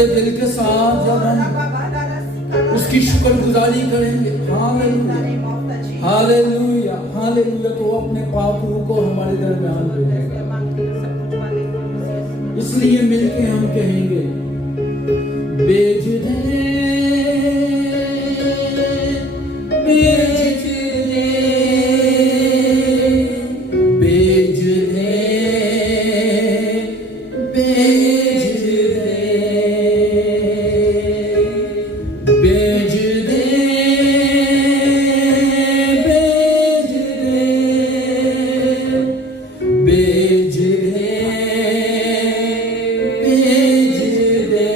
पूरे दिल के साथ जब हम उसकी शुक्रगुजारी करेंगे, हालेलुया हालेलुया हालेलुया, तो अपने पापों को हमारे दरमियान देगा। इसलिए मिलके हम कहेंगे, बेच दे बेच दे बेच दे बेच दे बेच दे बेच दे बेच दे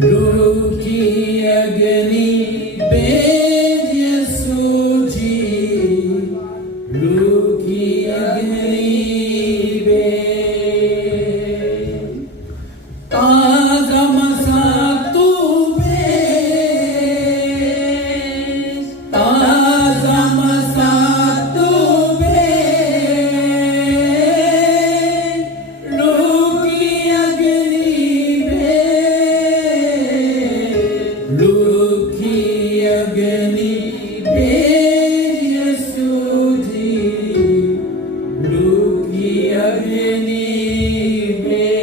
रूह की अग्नि बेच यीशु जी, रूह की अग्नि बेच, ताजा मसा तू बेच, ताजा मसा तू बेच, रूह की अग्नि बेच, रूह की अग्नि बेच यीशु जी, रूह की अग्नि बेच,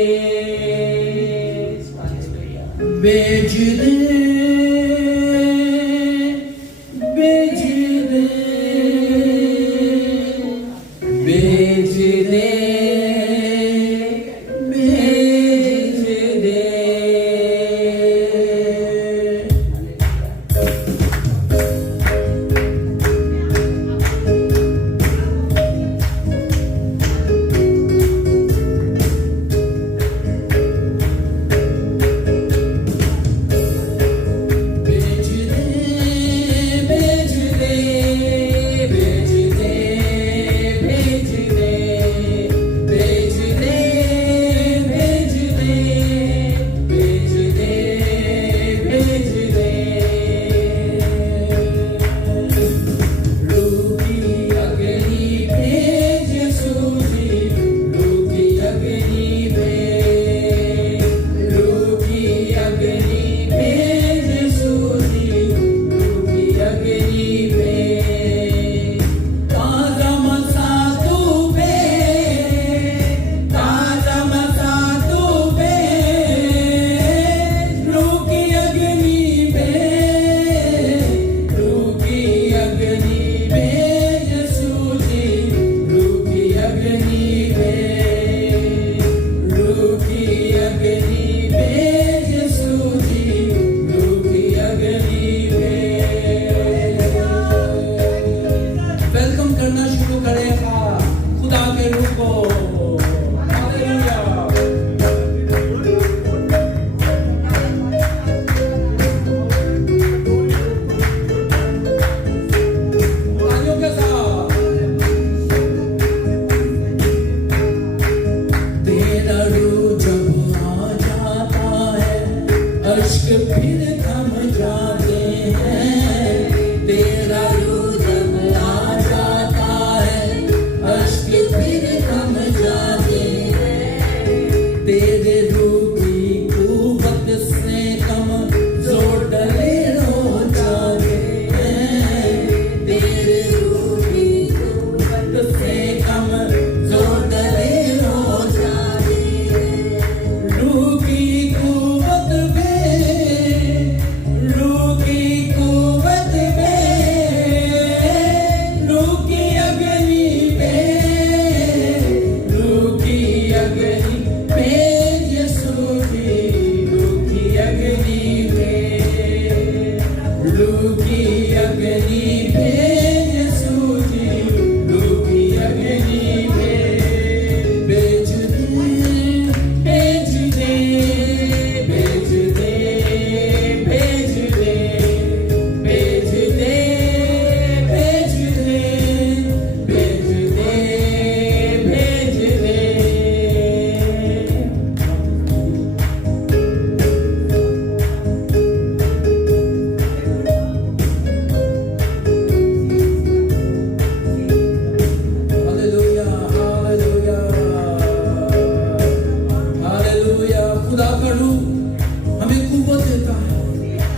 बेच दे बेच दे बेच दे बेच दे। बेच दे बेच दे बेच दे बेच दे बेच दे बेच दे बेच दे बेच दे, रूह की अग्नि बेच यीशु जी, रूह की अग्नि बेच, रूह की अग्नि बेच यीशु जी, रूह की अग्नि बेच, ताजा मसा तू बेच, ताजा मसा तू बेच, रूह की अग्नि बेच, रूह की अग्नि बेच यीशु जी, रूह की अग्नि बेच, रूह की अग्नि बेच यीशु जी, रूह की अग्नि बेच। वेलकम करना शुरू करेगा खुदा के रूह को, हालेलुया। तालियों के साथ, तेरा रूह जब आ जाता है, अश्क फिर थम जाते हैं, तेरा रूह जब आ जाता है, अश्क फिर थम जाते हैं, तेरे रूह की कुव्वत से कम जोर डले हो जाते हैं, तेरे रूह की कुव्वत से कम जोर डले हो जाते हैं, रूह की कुव्वत में, रूह की कुव्वत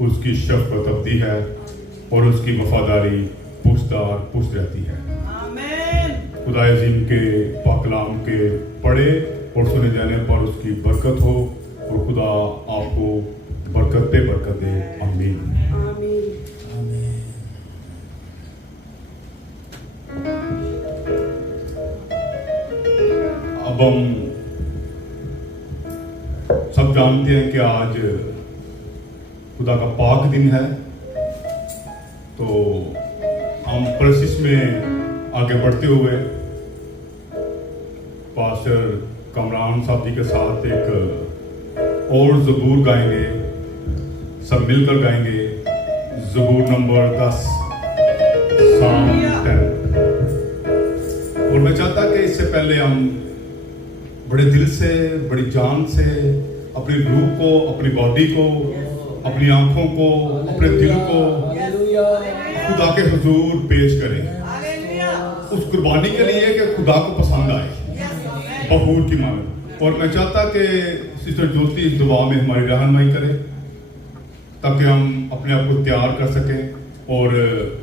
उसकी शफ़क़त अबदी है और उसकी वफादारी पुख्तार पुख्त रहती है। खुदा अज़ीम के पाक कलाम के पढ़े और सुने जाने पर उसकी बरकत हो और खुदा आपको बरकत पे बरकत दे। आमीन। अब हम सब जानते हैं कि आज खुदा का पाक दिन है, तो हम प्रोसेस में आगे बढ़ते हुए पास्टर कमरान साहब जी के साथ एक और ज़बूर गाएंगे, सब मिलकर गाएंगे ज़बूर नंबर 10 साम 10। और मैं चाहता कि इससे पहले हम बड़े दिल से, बड़ी जान से अपनी रूह को, अपनी बॉडी को, अपनी आंखों को, अपने दिल को खुदा के हुजूर पेश करें उस कुर्बानी के लिए कि खुदा को पसंद आए बहूर की मांग। और मैं चाहता कि सिस्टर ज्योति इस दुआ में हमारी रहनुमाई करे ताकि हम अपने आप को तैयार कर सकें और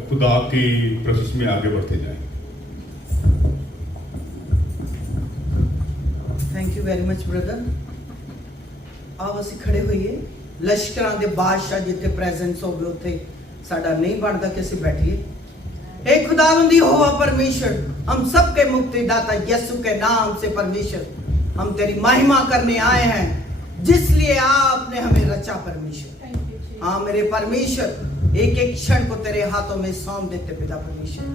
खुदा की प्रोसेस में आगे बढ़ते जाएं। Thank you very much brother. आओ ਅਸੀਂ ਖੜੇ ਹੋਈਏ। लश्करां ਦੇ बादशाह जिथे प्रेजेंस होवे उथे साडा नहीं बनता कि ਅਸੀਂ बैठिए। हे खुदावंदी होवा परमेश्वर, हम सबके मुक्तिदाता यीशु के नाम से परमेश्वर, हम तेरी महिमा करने आए हैं जिसलिए आपने हमें रचा परमेश्वर। हाँ मेरे परमेश्वर, एक एक क्षण को तेरे हाथों में सौंप देते पिता परमेश्वर।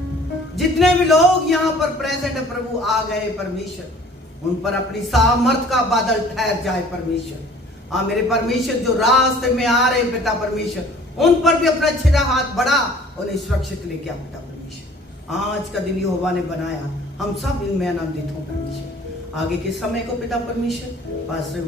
जितने भी लोग यहाँ पर प्रेजेंट है प्रभु आ गए परमेश्वर, उन पर अपनी सामर्थ का बादल ठहर जाए परमेश्वर। हाँ मेरे परमेश्वर, जो रास्ते में आ रहे पिता परमेश्वर, उन पर भी अपना छिड़ा हाथ बढ़ा, उन्हें सुरक्षित लेके आ पिता परमेश्वर। आज का दिन यहोवा ने बनाया, हम सब इनमें आनंदित हों परमेश्वर। आगे के समय को पिता परमेश्वर, पास्टर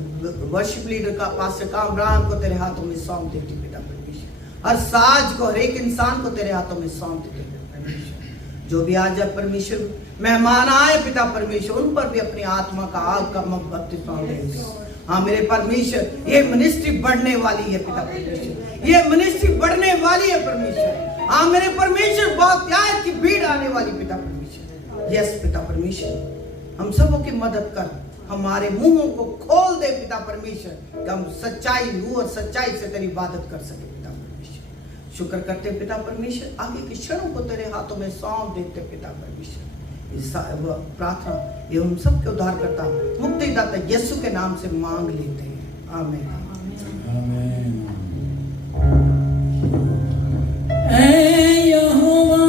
वर्शिप लीडर का पास्टर कामरान को तेरे हाथों में सौंप देती पिता परमेश्वर। हर साज को, हर एक इंसान को तेरे हाथों में सौंप देते पिता परमेश्वर। जो भी आज परमेश्वर मेहमान आए पिता परमेश्वर, उन पर भी अपनी आत्मा का आग का मोमबत्ती सौंप देते। हाँ मेरे परमेश्वर, ये मिनिस्ट्री बढ़ने वाली है पिता परमेश्वर, ये मिनिस्ट्री बढ़ने वाली है परमेश्वर। हाँ मेरे परमेश्वर, बहुत त्याग की भीड़ आने वाली पिता परमेश्वर। यस पिता परमेश्वर, हम सबों की मदद कर, हमारे मुंहों को खोल दे पिता परमेश्वर, कि हम सच्चाई रूह और सच्चाई से तेरी इबादत कर सके पिता परमेश्वर। शुक्र करते पिता परमेश्वर, आगे के क्षणों को तेरे हाथों में सौंप देते पिता परमेश्वर। इस प्रार्थना ये हम सबके उद्धार करता मुक्तिदाता यीशु के नाम से मांग लेते हैं। आमीन। आमीन। ऐ यहोवा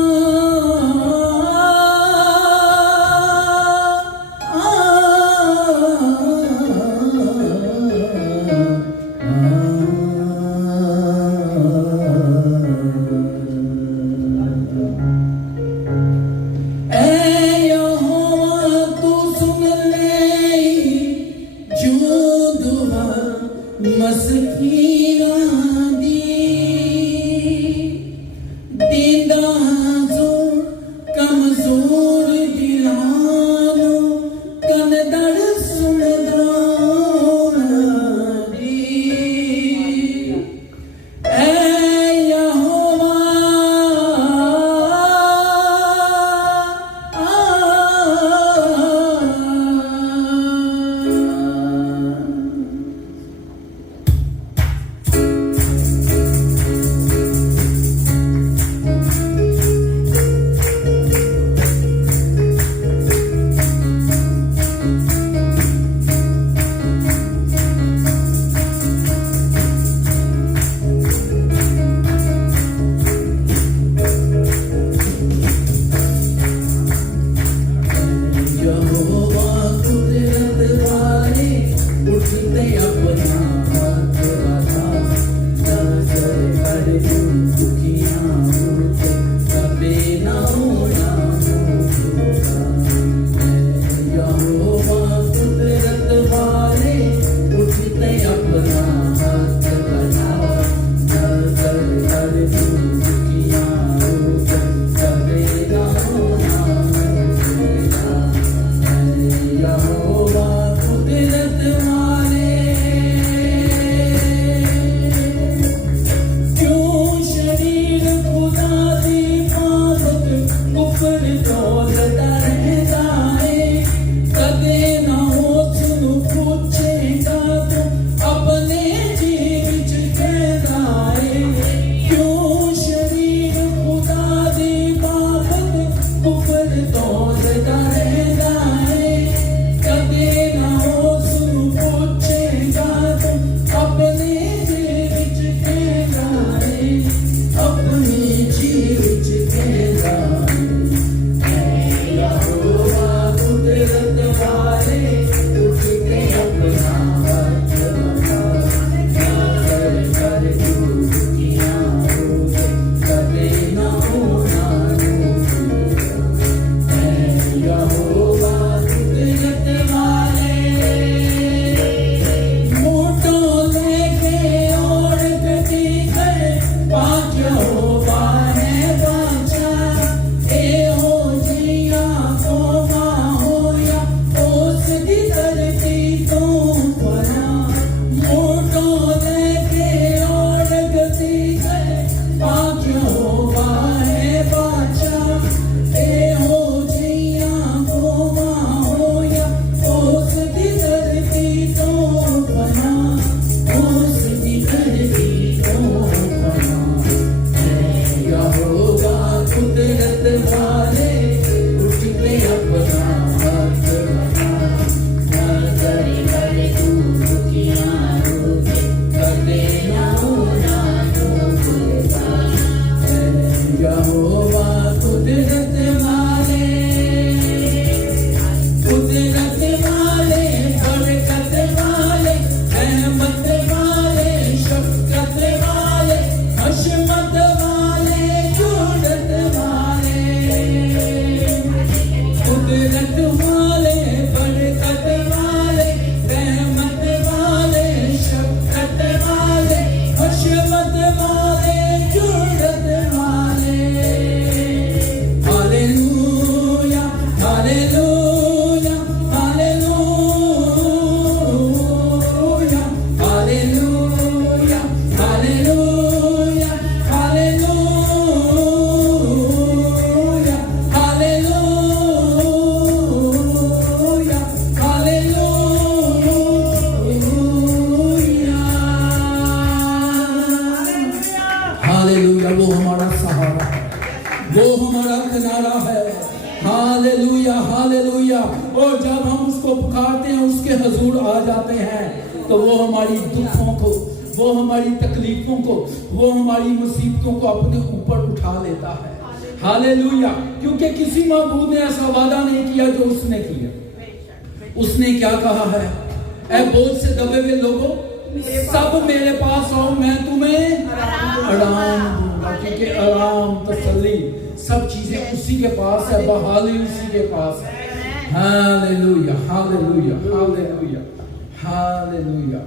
हालेलुया, वो हमारा सहारा है, वो हमारा किनारा है। Hallelujah hallelujah. और जब हम उसको पुकारते हैं, उसके हजूर आ जाते हैं, तो वो हमारी दुखों को, वो हमारी तकलीफों को, वो हमारी मुसीबतों को अपने ऊपर उठा लेता है। हालेलुया। क्योंकि किसी माबूद ने ऐसा वादा नहीं किया जो उसने किया। उसने क्या कहा है? ऐ बोझ से दबे हुए लोगों, सब मेरे पास आओ, मैं तुम्हें आराम दूंगा। क्योंकि आराम, तसल्ली, सब चीजें उसी के पास है, बहाली उसी के पास है। Hallelujah hallelujah hallelujah hallelujah.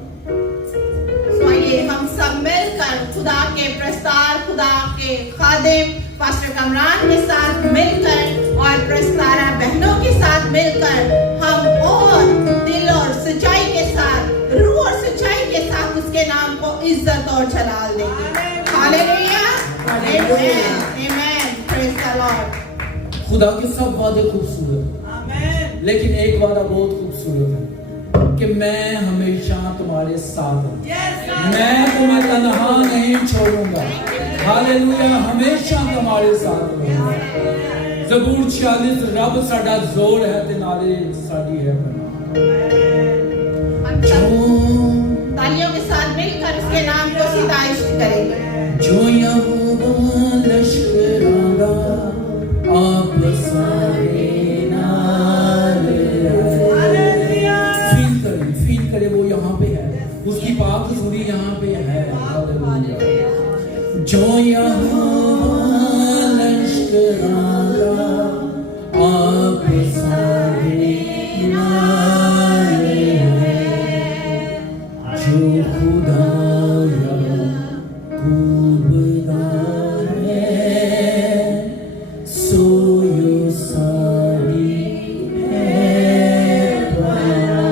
आइए हम सब मिलकर खुदा के प्रस्तार, खुदा के खादिम पास्टर कमरान के साथ मिलकर और प्रस्तारा बहनों के साथ मिलकर हम और दिल और सच्चाई के साथ, रूह और सच्चाई के साथ उसके नाम को इज्जत और जलाल देंगे। Hallelujah, amen, amen, praise the Lord. खुदा के सब वादे खूबसूरत हैं, लेकिन एक वादा बहुत खूबसूरत है कि मैं हमेशा तुम्हारे साथ हूँ, मैं तुम्हें तन्हा नहीं छोड़ूंगा। हालेलुया, हमेशा तुम्हारे साथ रहूंगा। ज़बूर 46, रब साडा जोर है ते नाले साडी है पनाह। हम सब तालियों के साथ मिलकर उसके नाम को सिताइश करेंगे। जो यहोवा लश्करां दा आप सारे नाल है। फील करे वो यहाँ पे है, उसकी पाक हुजूरी यहाँ पे है। हालेलुया। जो यहोवा लश्करां दा आप सारे नाल है। जो खुदा याकूब दा है, सो यो सारी है पनाह।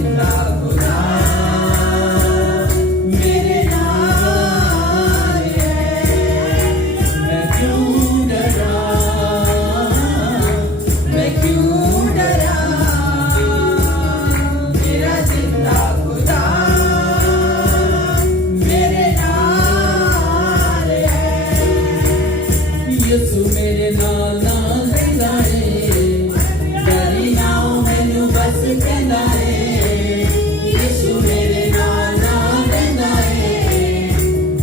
जिंदा खुदा मेरे नाल है, मैं क्यों डरा, मैं क्यों डरा, मेरा जिंदा खुदा मेरे नाल है, यीशु मेरे नाल नाल रहंदा है, डरी ना मैनू बस कहंदा है, यीशु मेरे नाल नाल रहंदा है,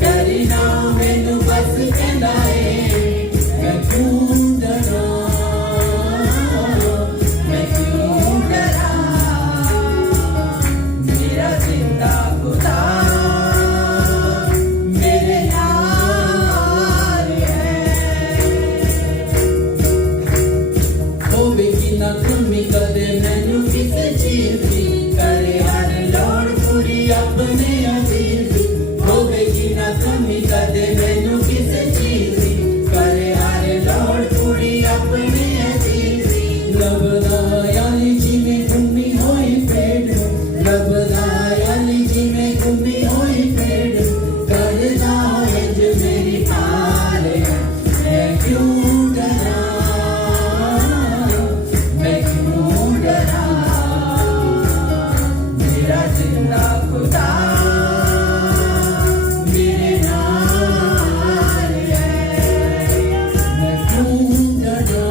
डरी ना मैनू बस कहंदा है, मैं क्यों डरा, मैं क्यों डरा, मेरा जिंदा खुदा मेरे नाल है, होवेगी ना कमी कदे मैनू किसे चीज दी, करे हर लोड़ पूरी अपने अधीन दी, होवेगी ना कमी कदे मैनू किसे चीज दी, करे हर लोड़ पूरी अपने अधीन दी, लभदा यानी जिवें घूमी होई पेड़, लभदा यानी जिवें घूमी होई पेड़, करदा इंज मेरी हाल है, मैं क्यों डरा, मैं क्यों डरा, मेरा जिंदा खुदा मेरे नाल है, मैं क्यों डरा,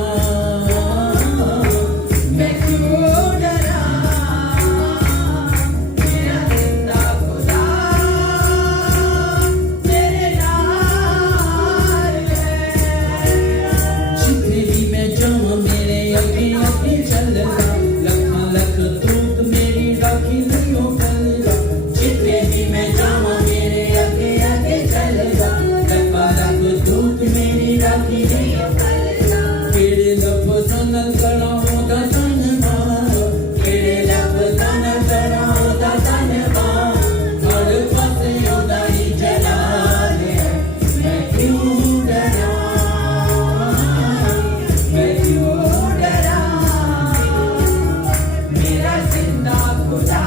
मैं क्यों डरा, मेरा जिंदा खुदा मेरे नाल है, जिथे भी मैं जावां मेरे अगे अगे चलदा, लखां लख दूत मेरी राखी नहीं हो फैलदा, जिथे भी मैं जावां मेरे अगे अगे चलदा, लखां लख दूत मेरी राखी नहीं हो फैलदा, केड़े लफ्ज़ां नाल करा ओदा धन्नवाद, केड़े लफ्ज़ां नाल करा ओदा धन्नवाद, हर पासे ओदा ही जलाल है, मैं क्यों डरा, मैं क्यों डरा, मेरा जिंदा खुदा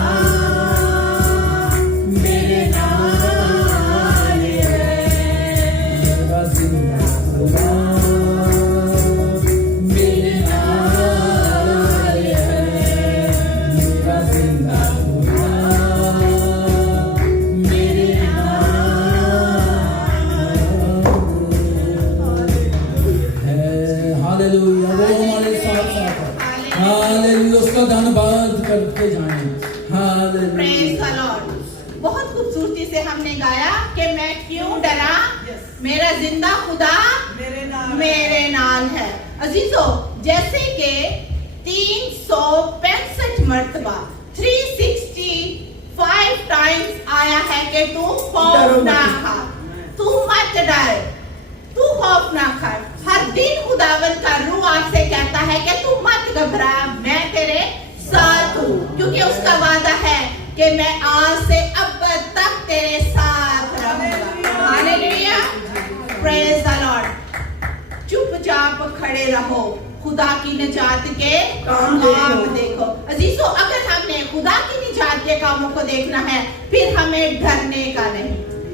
मेरे नाल है, मेरा जिंदा खुदा मेरे नाल है, मेरा जिंदा खुदा मेरे नाल है, हालेलुया, वो हमारे साथ साथ है, हालेलुया, उसका धन्यवाद करते जाएं, हालेलुया। Praise the Lord. बहुत खूबसूरती से हमने गाया कि मैं क्यों डरा, मेरा जिंदा खुदा मेरे नाल है। अजीजों, जैसे कि 365 मर्तबा 365 टाइम्स आया है कि तू खौफ ना खा, तू मत डर, तू खौफ ना कर। हर दिन खुदावंद का रूह आपसे कहता है कि तू मत घबरा, मैं तेरे साथ हूँ, क्योंकि उसका वादा है कि मैं आज से अब तक तेरे साथ रहूंगा। Hallelujah, praise the Lord. चुपचाप खड़े रहो, खुदा की निजात के काम देखो। अजीजों, अगर हमने खुदा की निजात के कामों को देखना है, फिर हमें डरने का नहीं,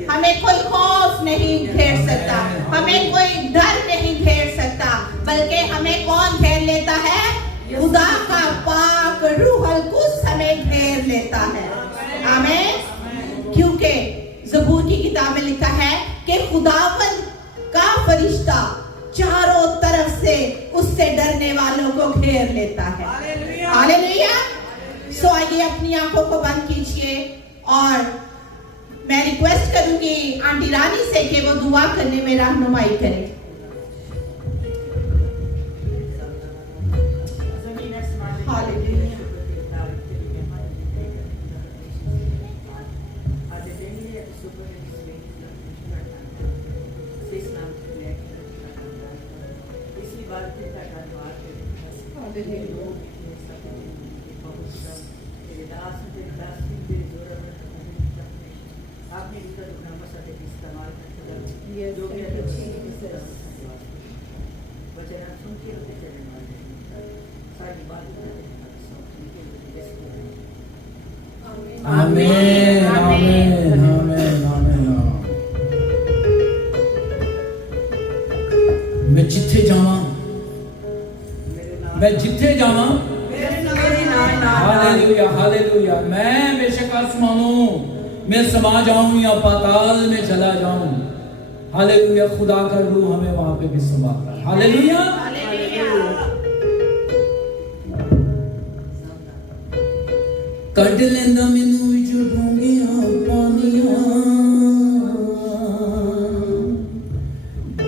हमें कोई खौफ नहीं घेर सकता, हमें कोई डर नहीं घेर सकता, बल्कि हमें कौन घेर लेता है? खुदा का पाक रूहुल कुद्स हमें घेर लेता है। आमीन। क्योंकि ज़बूर की किताब में लिखा है कि खुदावंद का फरिश्ता चारों तरफ से उससे डरने वालों को घेर लेता है। हालेलुया। सो आइए अपनी आंखों को बंद कीजिए और मैं रिक्वेस्ट करूंगी आंटी रानी से कि वो दुआ करने में रहनुमाई करें। हालेलुया। आमीन आमीन आमीन आमीन। मैं जिथे जावां हालेलुया हालेलुया, मैं बेशक आसमानों में समा जाऊं या पाताल में चला जाऊं, हालेलुया, खुदा का रूह हमें वहां पे भी संभालता है। हालेलुया कट लेंदा मैनू विचों डूंगियां पानियां,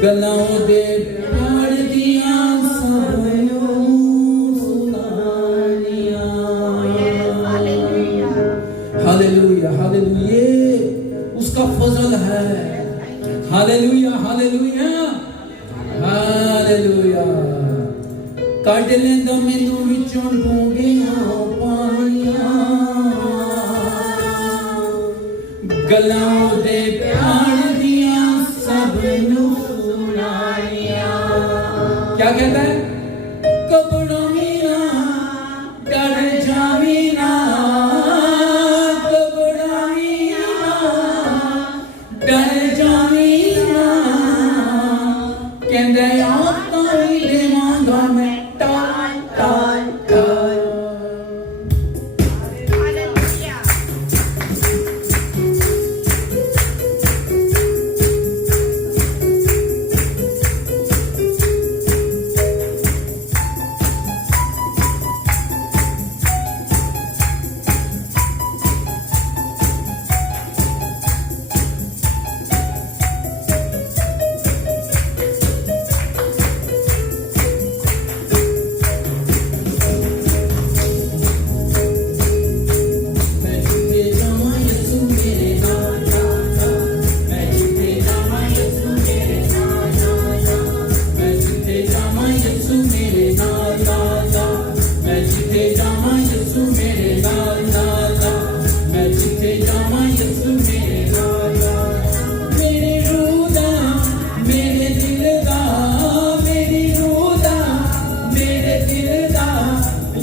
गलां दे प्यार दियां सबनूं सुनानियां। हालेलुया हालेलुया, ये उसका फजल है। हालेलुया हालेलुया हालेलुया, कट लेंदा मैनू विचों डूंगियां पानियां, गलां दे प्यार दियां सबनूं सुनानियां। क्या कहता है? घबरावी ना, डर जावी ना, घबरावी ना, डर जावी ना, कहंदे आता ही लेवांगा मैं टाल टाल टाल।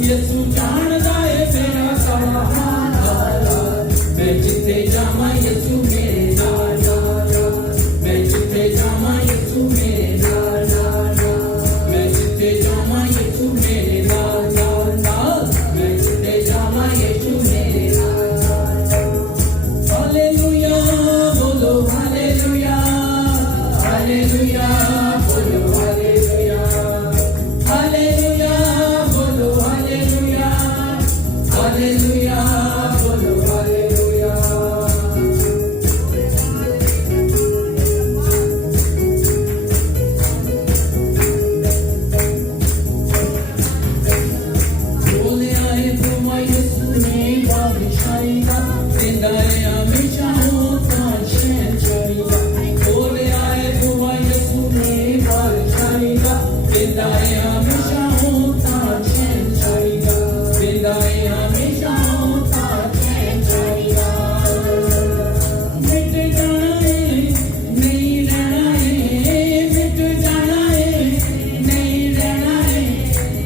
यीशु जानदा है मेरा सारा हाल, मैं जिथे जावां यीशु मेरे नाल नाल, मैं जिथे जावां यीशु मेरे नाल नाल, मैं जिथे जावां यीशु मेरे नाल नाल, मैं जिथे जावां यीशु मेरे नाल नाल। हालेलुया बोलो हालेलुया, हालेलुया बोलो हालेलुया, हालेलुया बोलो हालेलुया, हालेलुया बोलो हालेलुया। बोले आए तुम यीशु ने बादशाही का, जिंदा है हमेशा होता शहंशाही का। बोले आए तुम यीशु ने बादशाही का, जिंदा है हमेशा होता शहंशाही का, जिंदा है हमेशा होता शहंशाही का। मिट जाना है नहीं रहना है, मिट जाना है नहीं रहना है,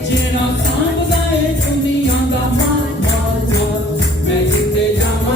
जेड़ा सांभदा है दुनिया दा माल माल माल। मैं जिथे जावां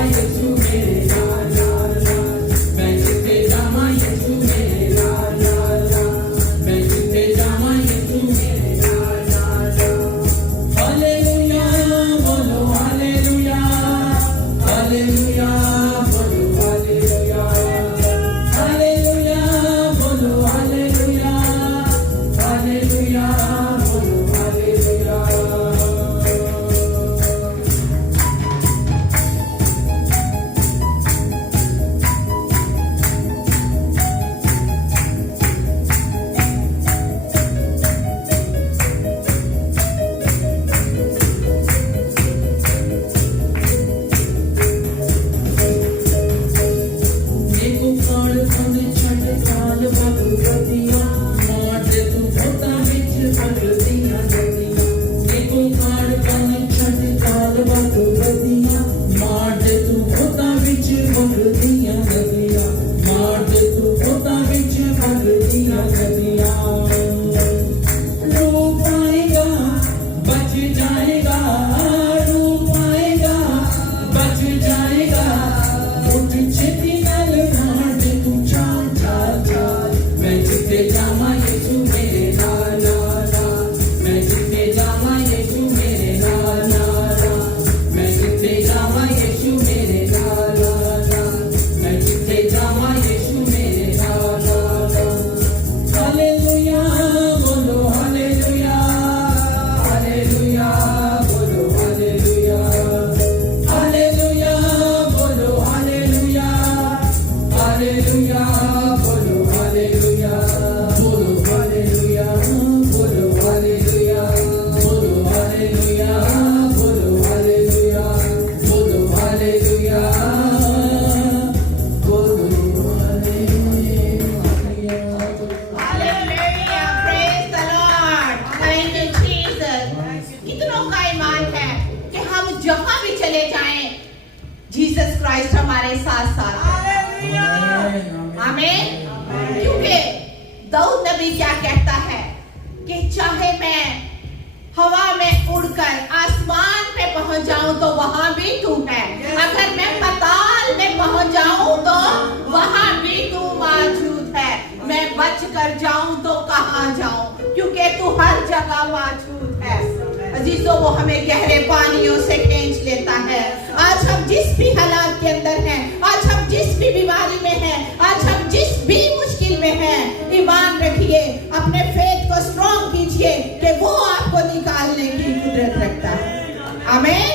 क्राइस्ट हमारे साथ साथ है। आमीन। क्योंकि दाऊद नबी क्या कहता है कि चाहे मैं हवा में उड़कर आसमान पे पहुंच जाऊं तो वहां भी तू है, अगर मैं पाताल में पहुंच जाऊं तो वहां भी तू मौजूद है, मैं बच कर जाऊं तो कहां जाऊं, क्योंकि तू हर जगह मौजूद है। अजीजों, वो हमें गहरे पानियों से खींच लेता है। आज हम जिस भी हालात के अंदर हैं, आज हम जिस भी बीमारी में हैं, आज हम जिस भी मुश्किल में हैं, ईमान रखिए, अपने फेथ को स्ट्रॉन्ग कीजिए कि वो आपको निकालने की कुदरत रखता है। आमीन।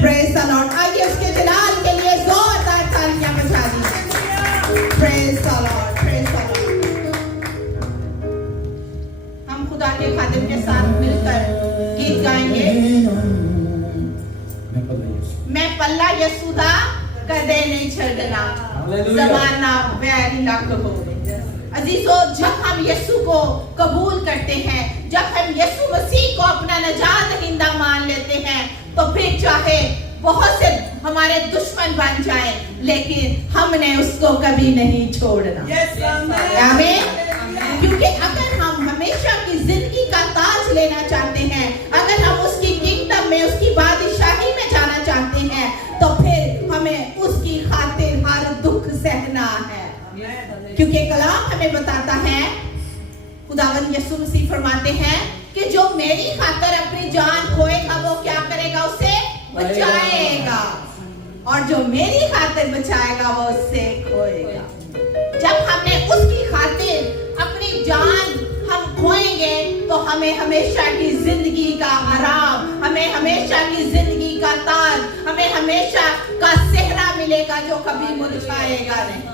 Praise the Lord. आइए उसके जलाल के लिए जोरदार तालियां बजा दीजिए। Praise the Lord, praise the Lord. हम खुदा के खादिम के साथ मिलकर गीत गाएंगे। मैं पल्ला यसूदा कदे नहीं छड़ना, जमाना वैरी लक हो। अजीजों, जब हम यीशु को कबूल करते हैं, जब हम यीशु मसीह को अपना नजात दहिंदा मान लेते हैं, तो फिर चाहे बहुत से हमारे दुश्मन बन जाएं, लेकिन हमने उसको कभी नहीं छोड़ना। आमीन। क्योंकि अगर हम हमेशा की जिंदगी का ताज लेना चाहते हैं, अगर हम उसकी किंगडम में, उसकी बादशाही में जाना चाहते हैं, तो फिर हमें उसकी खातिर हर दुख सहना है। क्योंकि कलाम हमें बताता है, खुदावंद यीशु मसीह फरमाते हैं कि जो मेरी खातिर अपनी जान खोएगा वो क्या करेगा? उसे बचाएगा, और जो मेरी खातिर बचाएगा वो उससे खोएगा। जब हमने उसकी खातिर अपनी जान हम खोएंगे तो हमें हमेशा की जिंदगी का आराम, हमें हमेशा की जिंदगी का ताज, हमें हमेशा का सेहरा मिलेगा जो कभी मुरझाएगा नहीं।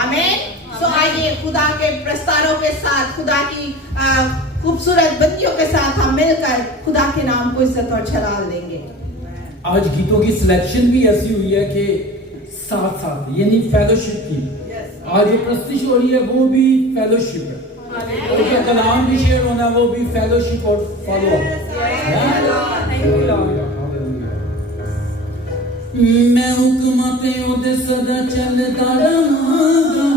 आमीन। तो आइए खुदा के प्रस्तारों के साथ, खुदा की खूबसूरत बंदियों के साथ हम मिलकर खुदा के नाम को इज्जत और जलाल देंगे। आज गीतों की सिलेक्शन भी ऐसी हुई है कि साथ साथ, यानी फेलोशिप की। आज जो प्रस्तुति हो रही है वो भी फेलोशिप है, और जो कलाम भी शेयर होना वो भी फेलोशिप और फॉलो अप। मैं हुक्माते ओदे सदा चलदा रहांगा,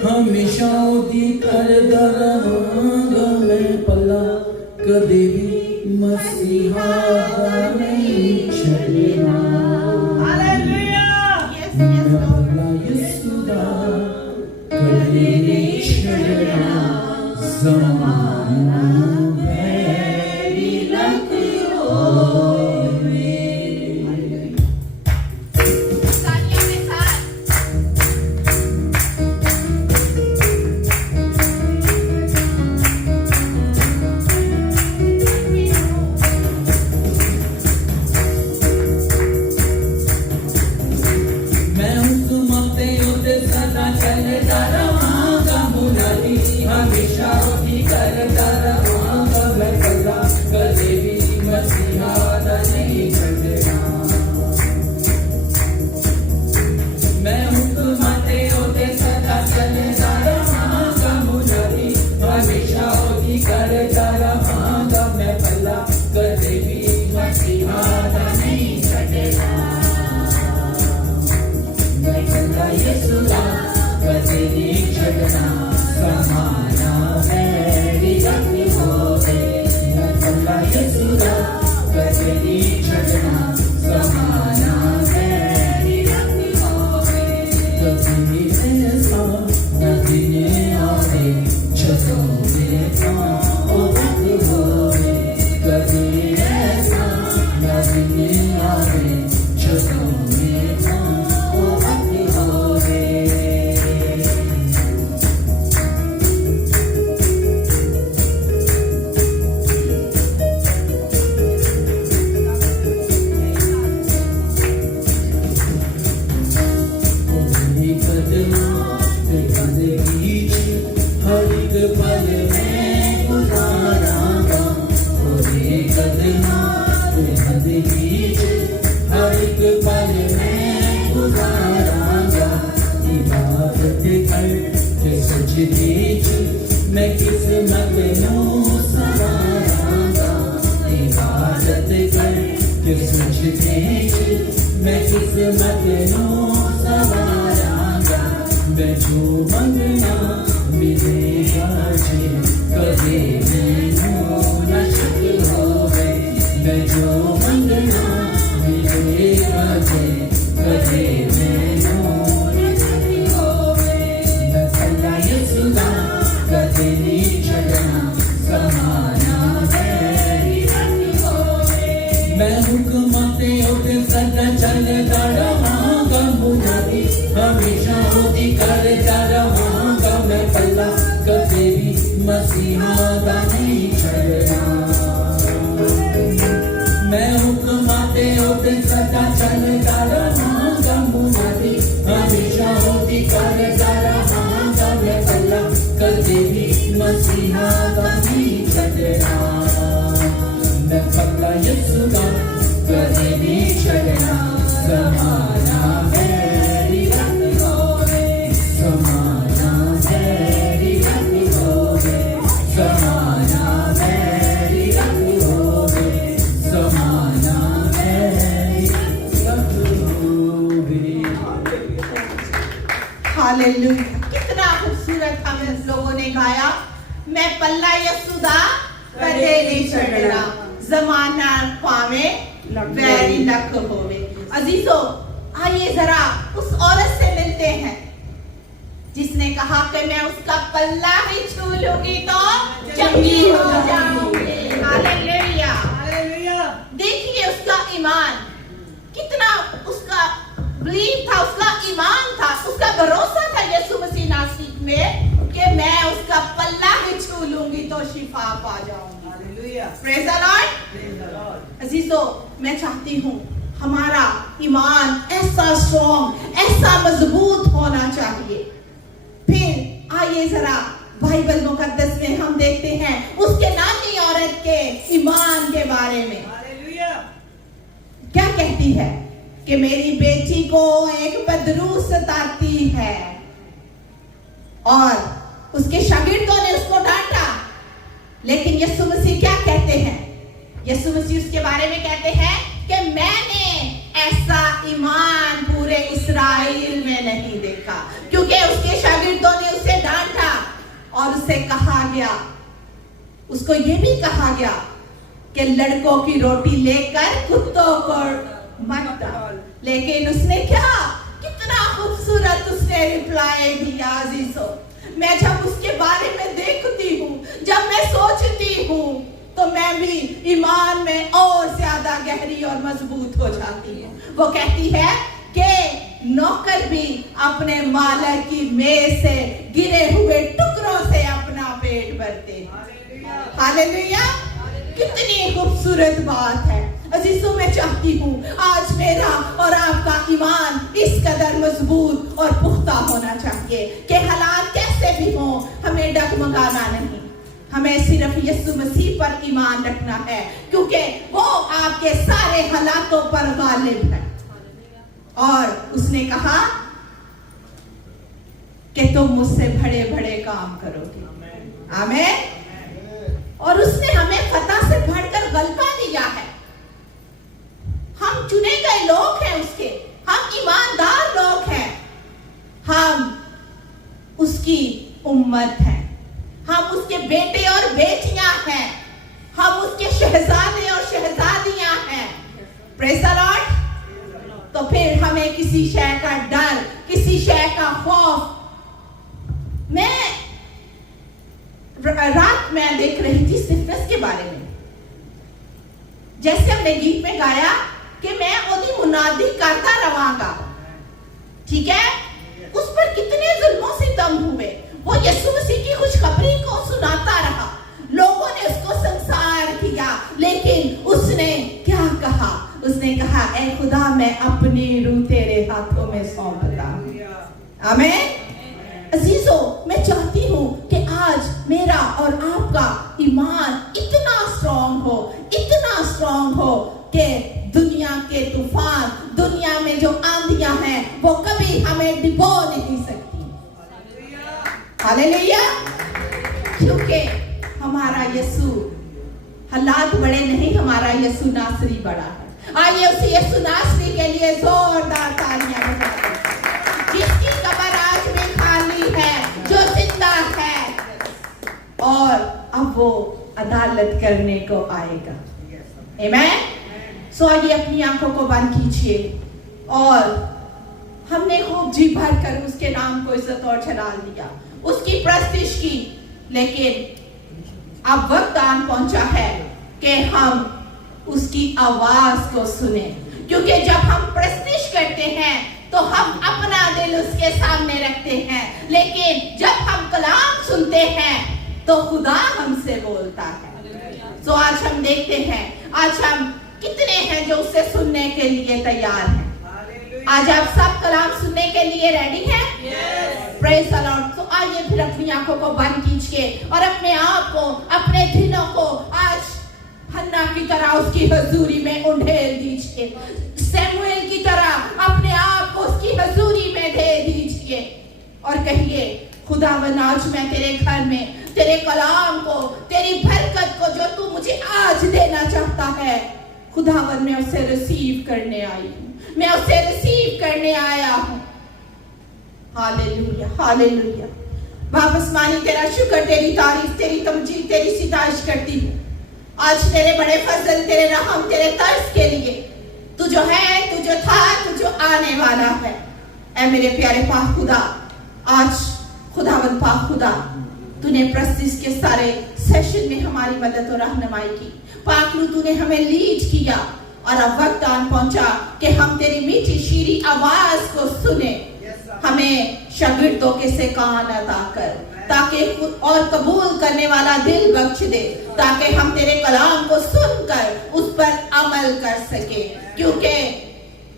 हमेशा ओदी करदा रहांगा, मैं पल्ला कदे भी मसीहा दा नहीं छड़ना। मैं पल्ला यीशु दा कदे नहीं छड़ना, ज़माना वैरी लक होवे। मैं किस्मत नो सवारांगा, इबादत कर के सच तेरी मैं किस्मत नो सवारांगा मैं जो मंगना मिलेगा जे कदे मैनू न शक होवे मैं जो मंगना मिलेगा जे कदे मैनू न शक होवे मैं भला यसु दा कदे नहीं छड़ना समाना मैं हुक्म ते उठे सदा चलता रहांगा मुझे हमेशा होती करता रहांगा मैं पल्ला कभी भी मसीहा का नहीं छड़ना मैं हुक्म ते उठे सदा चलता रहांगा मुझे हमेशा होती करता रहांगा मैं पल्ला कभी भी मसीहा का नहीं छड़ना मैं पल्ला यसु का कदे नहीं छड़ना समाना मेरी रंग होवे समाना मेरी रंग होवे समाना मेरी रंग होवे समाना मेरी रंग होवे। हालेलुया। कितना खूबसूरत हम लोगों ने गाया। मैं पल्ला यसु दा कदे नहीं छड़ना जमाना पावे वैरी लख होवे। अजीजों, आइए जरा उस औरत से मिलते हैं जिसने कहा कि मैं उसका पल्ला ही छू लूंगी तो चंगी हो जाऊंगी। हालेलुया। देखिए उसका ईमान कितना, उसका बिलीव था, उसका ईमान था, उसका भरोसा था यीशु मसीह नासरी में कि मैं उसका पल्ला ही छू लूंगी तो शिफा पा जाऊंगी। Praise the Lord. अजीजों, मैं चाहती हूँ हमारा ईमान ऐसा स्ट्रॉन्ग, ऐसा मजबूत होना चाहिए। फिर आइए जरा बाइबल मुकद्दस में हम देखते हैं उसके नानी औरत के ईमान के बारे में। क्या कहती है कि मेरी बेटी को एक बदरू सताती है और उसके शागिर्दों ने उसको डांटा। लेकिन यीशु मसीह क्या कहते हैं? यीशु मसीह उसके बारे में कहते हैं कि मैंने ऐसा ईमान पूरे इस्राएल में नहीं देखा, क्योंकि उसके शागिर्दों ने उसे डांटा और उसे कहा गया, उसको ये भी कहा गया कि लड़कों की रोटी लेकर कुत्तों को मत डाल। लेकिन उसने क्या, कितना खूबसूरत उसने रिप्लाई दिया। अजीजों, मैं जब उसके बारे में देखती हूँ, जब मैं सोचती हूँ, तो मैं भी ईमान में और ज्यादा गहरी और मजबूत हो जाती हूँ। वो कहती है कि नौकर भी अपने मालिक की मेज से गिरे हुए टुकड़ों से अपना पेट भरते हैं। हालेलुया। कितनी खूबसूरत बात है। अजीजों, मैं चाहती हूँ आज मेरा और आपका ईमान इस कदर मजबूत और पुख्ता होना चाहिए कि हालात कैसे भी हो, हमें डगमगाना नहीं, हमें सिर्फ यीशु मसीह पर ईमान रखना है, क्योंकि वो आपके सारे हालातों पर गालिब है। और उसने कहा कि तुम मुझसे बड़े बड़े काम करोगे। आमीन। और उसने हमें फतह से बढ़कर गलबा दिया है। हम चुने गए लोग हैं उसके, हम ईमानदार लोग हैं, हम उसकी उम्मत हैं, हम उसके बेटे और बेटियां हैं, हम उसके शहजादे और शहजादियां हैं। Praise the Lord. तो फिर हमें किसी शय का डर, किसी शय का खौफ। मैं रात में देख रही थी स्टिफनेस के बारे में, जैसे हमने गीत में गाया कि मैं ओदी मुनादी करता रवांगा। ठीक है, उस पर कितने जुल्मों से दम हुए। वो यीशु मसीह की खुशखबरी को सुनाता रहा, लोगों ने उसको संसार किया, लेकिन उसने क्या कहा? उसने कहा, ऐ खुदा मैं अपनी रूह तेरे हाथों में सौंपता हूं। आमीन। अजीजों, मैं चाहती हूँ कि आज मेरा और आपका ईमान इतना स्ट्रॉन्ग हो, इतना स्ट्रॉन्ग हो कि दुनिया के तूफान, दुनिया में जो आंधियां हैं, वो कभी हमें डिबो नहीं सकती। हालेलुया। क्योंकि हमारा यीशु, हालात बड़े नहीं, हमारा यीशु नासरी बड़ा है। आइए उसी यीशु नासरी के लिए जोरदार तालियां बजा दें, जिसकी कब्र आज भी खाली है, जो जिंदा है और अब वो अदालत करने को आएगा। आमीन। सो आइए अपनी आंखों को बंद कीजिए और हमने खूब जी भर कर उसके नाम को इज्जत और जलाल दिया, उसकी प्रस्तिश की, लेकिन अब वक्त आन पहुंचा है कि हम उसकी आवाज को सुने, क्योंकि जब हम प्रस्तिश करते हैं तो हम अपना दिल उसके सामने रखते हैं, लेकिन जब हम कलाम सुनते हैं तो खुदा हमसे बोलता है। तो आज हम देखते हैं, आज हम कितने हैं जो उससे सुनने के लिए तैयार हैं। आज आप सब कलाम सुनने के लिए रेडी हैं? Praise the Lord. तो आइए फिर अपनी आंखों को बंद कीजिए और अपने आप को, अपने दिलों को आज हन्ना की तरह उसकी हजूरी में उंडेल दीजिए, सैमुएल की तरह अपने आप को उसकी हजूरी में दे दीजिए और कहिए, खुदावन आज मैं तेरे घर में तेरे कलाम को, तेरी बरकत को जो तू मुझे आज देना चाहता है, खुदावन मैं उसे रिसीव करने आई हूँ, मैं उसे रिसीव करने आया हूँ। Hallelujah, hallelujah. वापस मानी तेरा शुक्र, तेरी तारीफ, तेरी तमजीद, तेरी सितारिश करती हूँ आज तेरे बड़े फजल, तेरे रहम, तेरे तरस के लिए। तू जो है, तू जो था, तू जो आने वाला है। ऐ मेरे प्यारे पाक खुदा, आज खुदावन पाक खुदा, तूने प्रस्तिस के सारे सेशन में हमारी मदद और रहनुमाई की। पाकलू तूने हमें लीड किया और अब वक्त आन पहुंचा कि हम तेरी मीठी शीरी आवाज को सुने। हमें शागिर्दों के से कान अता कर, ताकि और कबूल करने वाला दिल बख्श दे, ताकि हम तेरे कलाम को सुनकर उस पर अमल कर सके, क्योंकि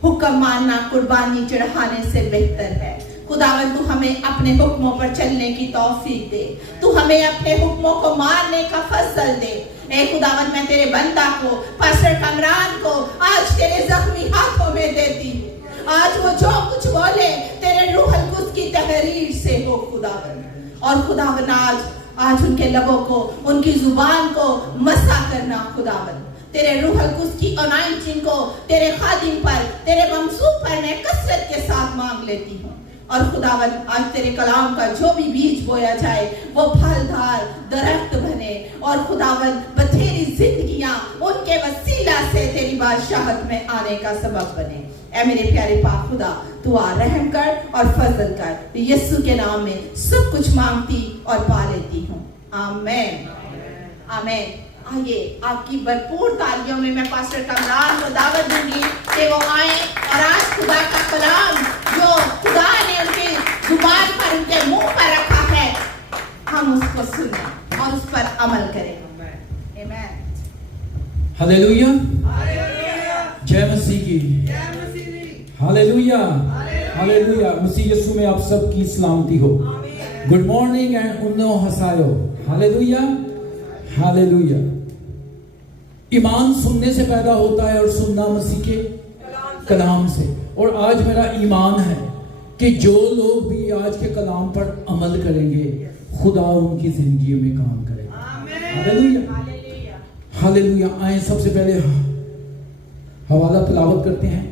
हुक्म मानना कुर्बानी चढ़ाने से बेहतर है। खुदावन तू हमें अपने हुक्मों पर चलने की तौफीक दे, तू हमें अपने हुक्मों को मानने का फजल दे। ए खुदावन मैं तेरे बंदा को, पास्टर कमरान को आज तेरे जख्मी हाथों में देती हूँ। आज वो जो कुछ बोले तेरे रूहुल कुद्स की तहरीर से हो खुदावन, और खुदावन आज उनके लबों को, उनकी जुबान को मसा करना खुदावन। तेरे रूहुल कुद्स की अनाइंटिंग को तेरे खादिम पर, तेरे ममसूब पर मैं कसरत के साथ मांग लेती हूँ। और खुदावन आज तेरे कलाम का जो भी बीज बोया जाए वो फलदार दरख्त बने, और खुदावन बथेरी जिंदगियां उनके वसीला से तेरी बादशाहत में आने का सबब बने। ऐ मेरे प्यारे पाक खुदा, तू आ रहम कर और फजल कर। यीशु के नाम में सब कुछ मांगती और पा लेती हूँ, आमीन, आमीन। आइए आपकी भरपूर तालियों में मैं पास्टर कमरान को दावत दूंगी कि वो आए और आज खुदा का कलाम जो खुदा ने उनकी जुबान पर, उनके मुंह पर रखा है, हम उसको सुने और उस पर अमल करें। आमीन। हालेलुया, जय मसीह की, हालेलुया, हालेलुया। मसीह यीशु में आप सबकी सलामती हो। गुड मॉर्निंग एंड उन्नो हसायो। Hallelujah, hallelujah. ईमान सुनने से पैदा होता है और सुनना मसीह के कलाम से। और आज मेरा ईमान है कि जो लोग भी आज के कलाम पर अमल करेंगे, खुदा उनकी जिंदगी में काम करेगा। Hallelujah, hallelujah. आए सबसे पहले हवाला तिलावत करते हैं।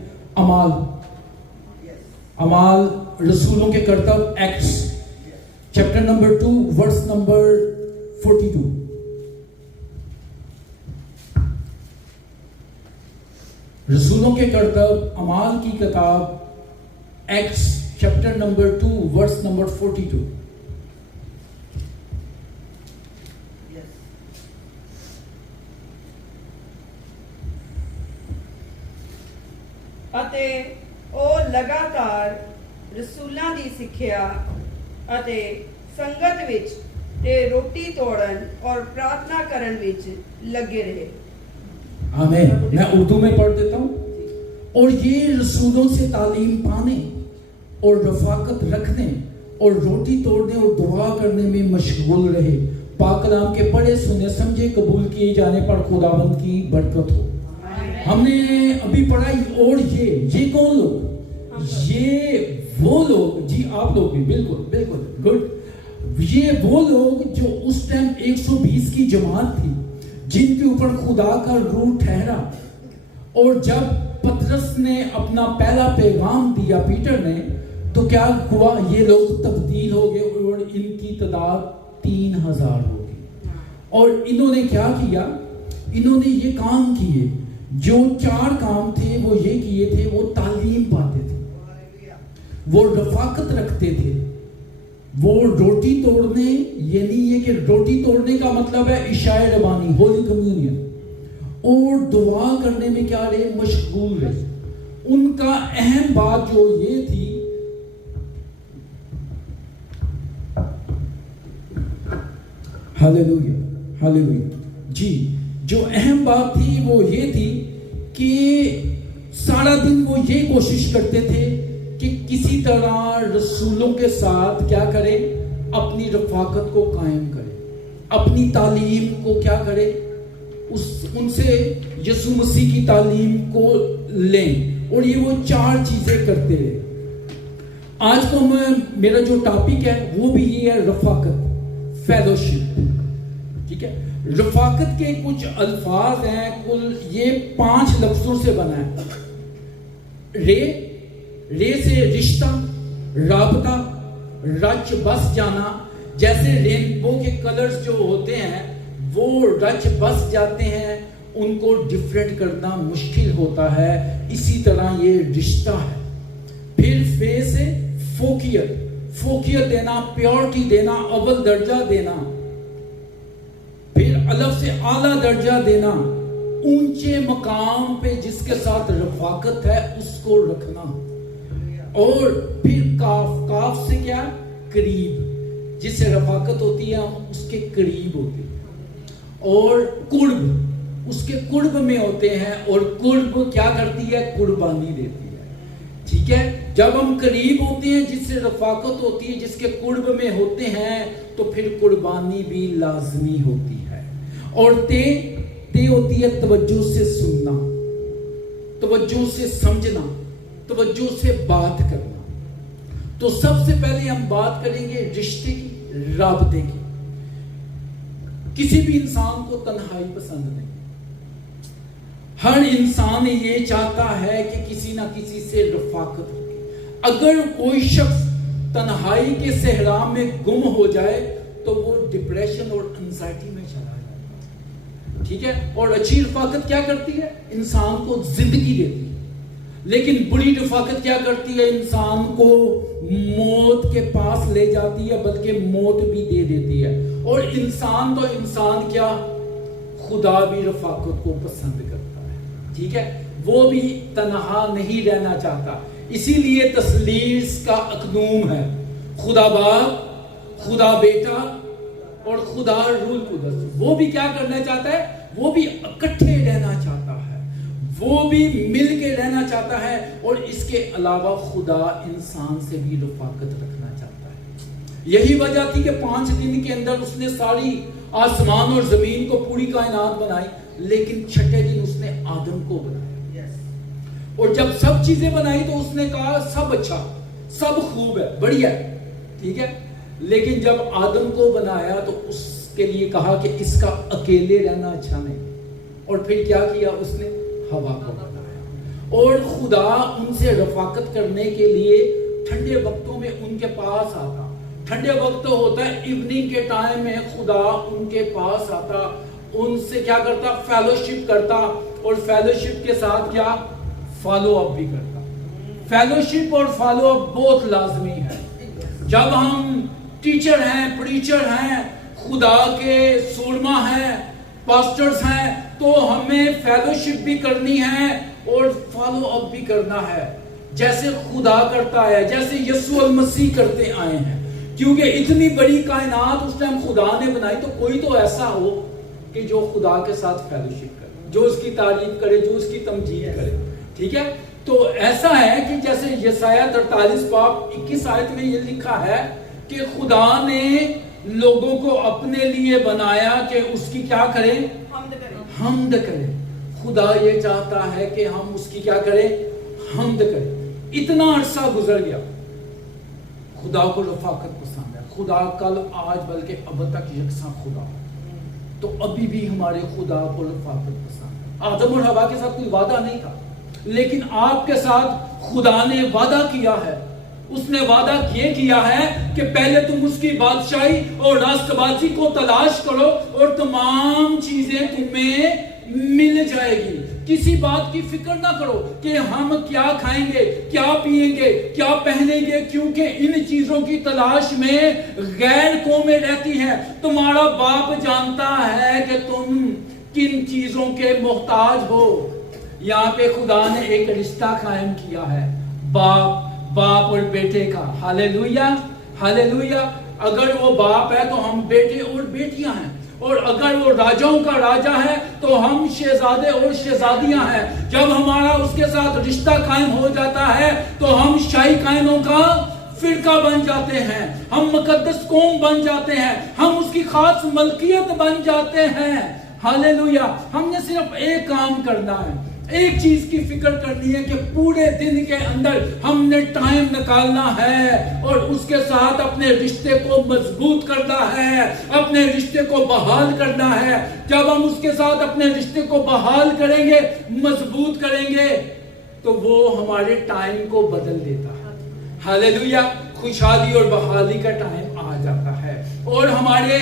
अमाल रसूलों के कर्तव्य, Acts chapter number 2 verse number 42। रसूलों के कर्तव्य, अमाल की किताब, Acts chapter number 2 verse number 42। ਅਤੇ ਉਹ ਲਗਾਤਾਰ ਰਸੂਲਾਂ ਦੀ ਸਿੱਖਿਆ ਅਤੇ ਸੰਗਤ ਵਿੱਚ ਤੇ ਰੋਟੀ ਤੋੜਨ और प्रार्थना ਕਰਨ ਵਿੱਚ लगे रहे। आमीन। मैं उर्दू में पढ़ देता हूँ। और ये रसूलों से तालीम पाने और रफाकत रखने और रोटी तोड़ने और दुआ करने में मशगूल रहे। पाक कलाम के पढ़े सुने समझे कबूल किए जाने पर खुदाबंद की बरकत हो। हमने अभी पढ़ाई। और ये कौन लोग? ये वो लोग, जी आप लोग भी, बिल्कुल बिल्कुल गुड। ये वो लोग जो उस टाइम 120 की जमात थी, जिनके ऊपर खुदा का रूह ठहरा और जब पतरस ने अपना पहला पैगाम दिया पीटर ने, तो क्या हुआ, ये लोग तब्दील हो गए और इनकी तादाद 3000 हो गई। और इन्होंने क्या किया, इन्होंने ये काम किए, जो 4 काम थे वो ये किए थे, वो तालीम पाते थे, वो रफाकत रखते थे, वो रोटी तोड़ने, ये नहीं है कि रोटी तोड़ने का मतलब है इशाए रबानी, होली कम्युनियन, और दुआ करने में क्या रहे, मशगूल रहे। उनका अहम बात जो ये थी, हालेलुया हालेलुया जी, जो अहम बात थी वो ये थी कि सारा दिन वो ये कोशिश करते थे कि किसी तरह रसूलों के साथ क्या करें, अपनी रफाकत को कायम करें, अपनी तालीम को क्या करें, उनसे यीशु मसीह की तालीम को लें। और ये वो 4 चीजें करते रहे। आज तो मेरा जो टॉपिक है वो भी ये है, रफाकत, फेलोशिप। ठीक है, रफाकत के कुछ अल्फाज हैं, कुल ये 5 लफ्जों से बना है। रे से रिश्ता, राबता, रच बस जाना, जैसे रेनबो के कलर्स जो होते हैं वो रच बस जाते हैं, उनको डिफरेंट करना मुश्किल होता है, इसी तरह ये रिश्ता है। फिर फे से फोकियत देना, प्योरिटी देना, अव्वल दर्जा देना। फिर अलग से आला दर्जा देना, ऊंचे मकाम पे जिसके साथ रफाकत है उसको रखना। और फिर काफ से क्या, करीब, जिससे रफाकत होती है हम उसके करीब होते हैं। और कुर्ब, उसके कुर्ब में होते हैं, और कुर्ब क्या करती है, कुर्बानी देती है। ठीक है, जब हम करीब होते हैं, जिससे रफाकत होती है, जिसके कुर्ब में होते हैं, तो फिर कुर्बानी भी लाजमी होती है। और ते होती है तवज्जो से सुनना, तवज्जो से समझना, तवज्जो से बात करना। तो सबसे पहले हम बात करेंगे रिश्ते की, राबते की। किसी भी इंसान को तन्हाई पसंद नहीं। हर इंसान ये चाहता है कि किसी ना किसी से रफाकत हो। अगर कोई शख्स तन्हाई के सहरा में गुम हो जाए तो वो डिप्रेशन और एंजाइटी में चला जाता है। ठीक है, और अच्छी रफाकत क्या करती है, इंसान को जिंदगी देती है। लेकिन बुरी रफाकत क्या करती है, इंसान को मौत के पास ले जाती है, बल्कि मौत भी दे देती है। और इंसान तो इंसान क्या, खुदा भी रफाकत को पसंद करता है। ठीक है, वो भी तन्हा नहीं रहना चाहता। इसीलिए तस्लीस का अकदूम है, खुदा बाप, खुदा बेटा और खुदा रूह कुदस। वो भी क्या करना चाहता है, वो भी इकट्ठे रहना चाहता है, वो भी मिल के रहना चाहता है। और इसके अलावा खुदा इंसान से भी रफाकत रखना चाहता है। यही वजह थी कि 5 दिन के अंदर उसने सारी आसमान और जमीन को, पूरी कायनात बनाई, लेकिन 6ठे दिन उसने आदम को बनाया। और जब सब चीजें बनाई तो उसने कहा सब अच्छा, सब खूब है, बढ़िया है। ठीक है, लेकिन जब आदम को बनाया तो उसके लिए कहा कि इसका अकेले रहना अच्छा नहीं। और फिर क्या किया, उसने हवा को बनाया। और खुदा उनसे रफाकत करने के लिए ठंडे वक्तों में उनके पास आता। ठंडे वक्त होता है इवनिंग के टाइम में, खुदा उनके पास आता, उनसे क्या करता, फेलोशिप करता। और फेलोशिप के साथ क्या, फॉलो अप भी करता। फेलोशिप और फॉलो अप बहुत लाजमी है। जब हम टीचर हैं, प्रीचर हैं, खुदा के सूरमा हैं, पास्टर्स हैं, तो हमें फेलोशिप भी करनी है और फॉलो अप भी करना है, जैसे खुदा करता है, जैसे यीशु मसीह करते आए हैं। क्योंकि इतनी बड़ी कायनात उस टाइम खुदा ने बनाई, तो कोई तो ऐसा हो कि जो खुदा के साथ फेलोशिप करे, जो उसकी तारीफ करे, जो उसकी तमजीद करे। ठीक है, तो ऐसा है कि जैसे यशाया 43 बाब 21 आयत में ये लिखा है कि खुदा ने लोगों को अपने लिए बनाया कि उसकी क्या करें, हमद करें। खुदा ये चाहता है कि हम उसकी क्या करें, हमद करें। इतना अरसा गुजर गया, खुदा को रफाकत पसंद है। खुदा कल, आज, बल्कि अब तक यकसा खुदा। तो अभी भी हमारे खुदा को रफाकत पसंद है। आदम और हवा के साथ कोई वादा नहीं था, लेकिन आपके साथ खुदा ने वादा किया है। उसने वादा ये किया है कि पहले तुम उसकी बादशाही और राष्ट्रवासी को तलाश करो और तमाम चीजें तुम्हें मिल जाएगी। किसी बात की फिक्र ना करो कि हम क्या खाएंगे, क्या पिएंगे, क्या पहनेंगे, क्योंकि इन चीजों की तलाश में गैर कौमें रहती हैं। तुम्हारा बाप जानता है कि तुम किन चीजों के मोहताज हो। यहाँ पे खुदा ने एक रिश्ता कायम किया है, बाप और बेटे का। Hallelujah, hallelujah. अगर वो बाप है तो हम बेटे और बेटियां हैं, और अगर वो राजाओं का राजा है तो हम शहजादे और शहजादियां हैं। जब हमारा उसके साथ रिश्ता कायम हो जाता है तो हम शाही कायनों का फिरका बन जाते हैं, हम मुकद्दस कौम बन जाते हैं, हम उसकी खास मलकियत बन जाते हैं। हालेलुया। हमने सिर्फ एक काम करना है, एक चीज की फिक्र करनी है कि पूरे दिन के अंदर हमने टाइम निकालना है और उसके साथ अपने रिश्ते को मजबूत करना है, अपने रिश्ते को बहाल करना है। जब हम उसके साथ अपने रिश्ते को बहाल करेंगे, मजबूत करेंगे, तो वो हमारे टाइम को बदल देता है। हालेलुया। खुशहाली और बहाली का टाइम आ जाता है और हमारे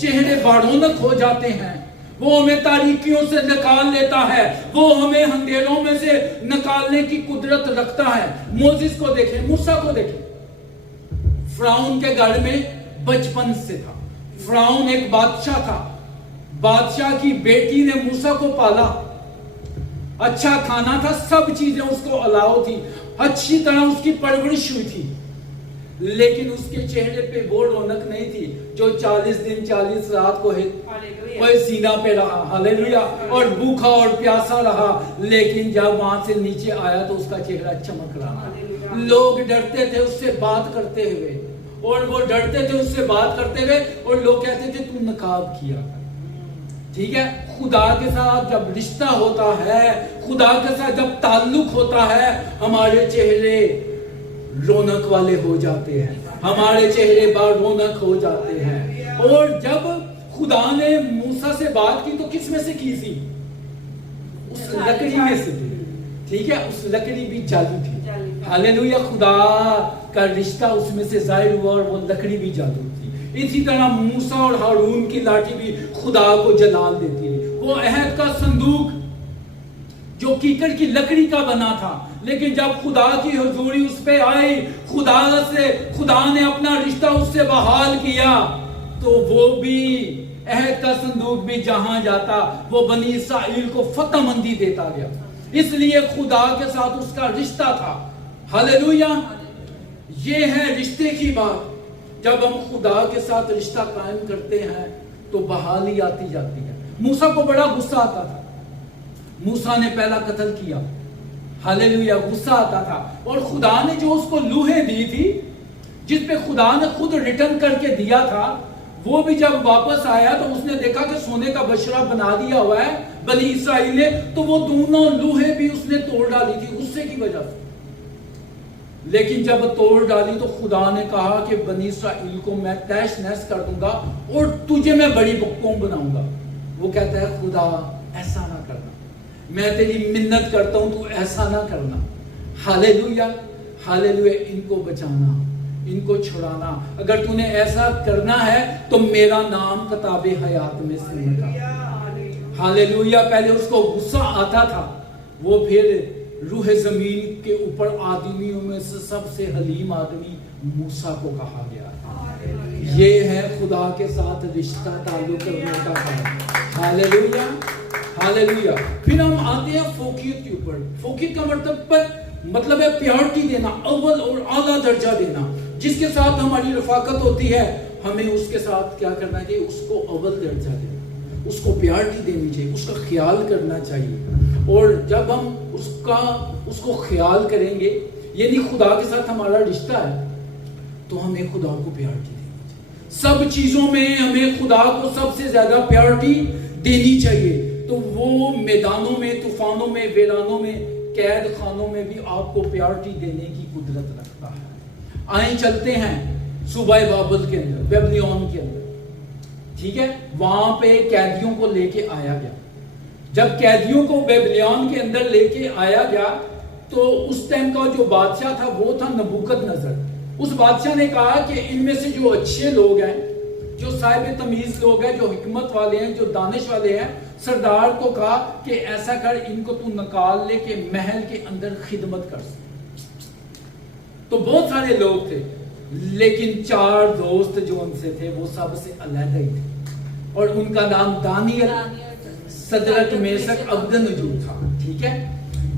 चेहरे बारौनक हो जाते हैं। वो हमें तारीकियों से निकाल लेता है, वो हमें अंधेरों में से निकालने की कुदरत रखता है। मोसेस को देखें, मूसा को देखें। फिरौन के घर में बचपन से था। फिरौन एक बादशाह था, बादशाह की बेटी ने मूसा को पाला। अच्छा खाना था, सब चीजें उसको अलाउ थी, अच्छी तरह उसकी परवरिश हुई थी, लेकिन उसके चेहरे पे वो रौनक नहीं थी जो 40 दिन 40 रात को कोई सीना पे रहा। हालेलुया। और भूखा और प्यासा रहा, लेकिन जब वहां से नीचे आया तो उसका चेहरा चमक रहा। लोग डरते थे उससे बात करते हुए, और वो डरते थे उससे बात करते हुए, और लोग कहते थे तू नकाब किया। ठीक है। खुदा के साथ जब रिश्ता होता है, खुदा के साथ जब ताल्लुक होता है, हमारे चेहरे रौनक वाले हो जाते हैं, हमारे चेहरे बार रौनक हो जाते हैं। और जब खुदा ने मूसा से बात की तो किस में से की थी? उस लकड़ी में से थी। ठीक है। उस लकड़ी भी जादू थी। हालेलुया। खुदा का रिश्ता उसमें से जाहिर हुआ और वो लकड़ी भी जादू थी। इसी तरह मूसा और हारून की लाठी भी खुदा को जलाल देती है। वो अहद का संदूक जो कीकड़ की लकड़ी का बना था, लेकिन जब खुदा की हुजूरी उस पे आई, खुदा ने अपना रिश्ता उससे बहाल किया, तो वो भी अहद का संदूक भी जहां जाता वो बनी इस्राएल को फतहमंदी देता गया। इसलिए खुदा के साथ उसका रिश्ता था। हालेलुया। ये है रिश्ते की बात। जब हम खुदा के साथ रिश्ता कायम करते हैं तो बहाली आती जाती है। मूसा को बड़ा गुस्सा आता था, मूसा ने पहला कत्ल किया। हालेलुया। गुस्सा आता था, और खुदा ने जो उसको लूहें दी थी, जिस पे खुदा ने खुद रिटर्न करके दिया था, वो भी जब वापस आया तो उसने देखा कि सोने का बशरा बना दिया हुआ है बनी इस्राएल ने, तो वो दोनों लूहें भी उसने तोड़ डाली थी गुस्से की वजह से। लेकिन जब तोड़ डाली तो खुदा ने कहा कि बनी इस्राएल को मैं तहस नहस कर दूंगा और तुझे मैं बड़ी कौम बनाऊंगा। वो कहता है खुदा ऐसा ना करना, मैं तेरी मिन्नत करता हूं, तू ऐसा ना करना। हालेलुया। हालेलुया। इनको बचाना, इनको छुड़ाना, अगर तूने ऐसा करना है तो मेरा नाम किताबे हयात में से मिटा। हालेलुया। पहले उसको गुस्सा आता था, वो फिर रूह जमीन के ऊपर आदमियों में से सबसे हलीम आदमी मूसा को कहा गया। ये है खुदा के साथ रिश्ता ताल्लुक करने का काम। हालेलुया। हालेलुया। फिर हम आते हैं फोकियत के ऊपर। फोकियत का मतलब है प्योरिटी देना, अव्वल और आला दर्जा देना। जिसके साथ हमारी रफाकत होती है, हमें उसके साथ क्या करना चाहिए? उसको अव्वल दर्जा देना, उसको प्योरिटी देनी चाहिए, उसका ख्याल करना चाहिए। और जब हम उसको ख्याल करेंगे, यानी खुदा के साथ हमारा रिश्ता है, तो हमें खुदा को प्योरिटी देनी चाहिए। सब चीजों में हमें खुदा को सबसे ज्यादा प्योरिटी देनी चाहिए। तो वो मैदानों में, तूफानों में, वीरानों में, कैद खानों में भी आपको प्योरिटी देने की कुदरत रखता है। आए चलते हैं सूबाए बाबल के अंदर, बेबीलोन के अंदर। ठीक है। वहां पे कैदियों को लेके आया गया। जब कैदियों को बेबीलोन के अंदर लेके आया गया तो उस टाइम का जो बादशाह था वो था नबूकदनेस्सर। उस बादशाह ने कहा कि इनमें से जो अच्छे लोग हैं, जो साहिब तमीज लोग हैं, जो हिकमत वाले हैं, जो दानिश वाले हैं, सरदार को कहा कि ऐसा कर, इनको तू निकाल ले के महल के अंदर खिदमत कर। तो बहुत सारे लोग थे, लेकिन 4 दोस्त जो उनसे थे वो सबसे अलग ही थे और उनका नाम दानियल, सदरक, मेशक, अबदनगो था। ठीक है,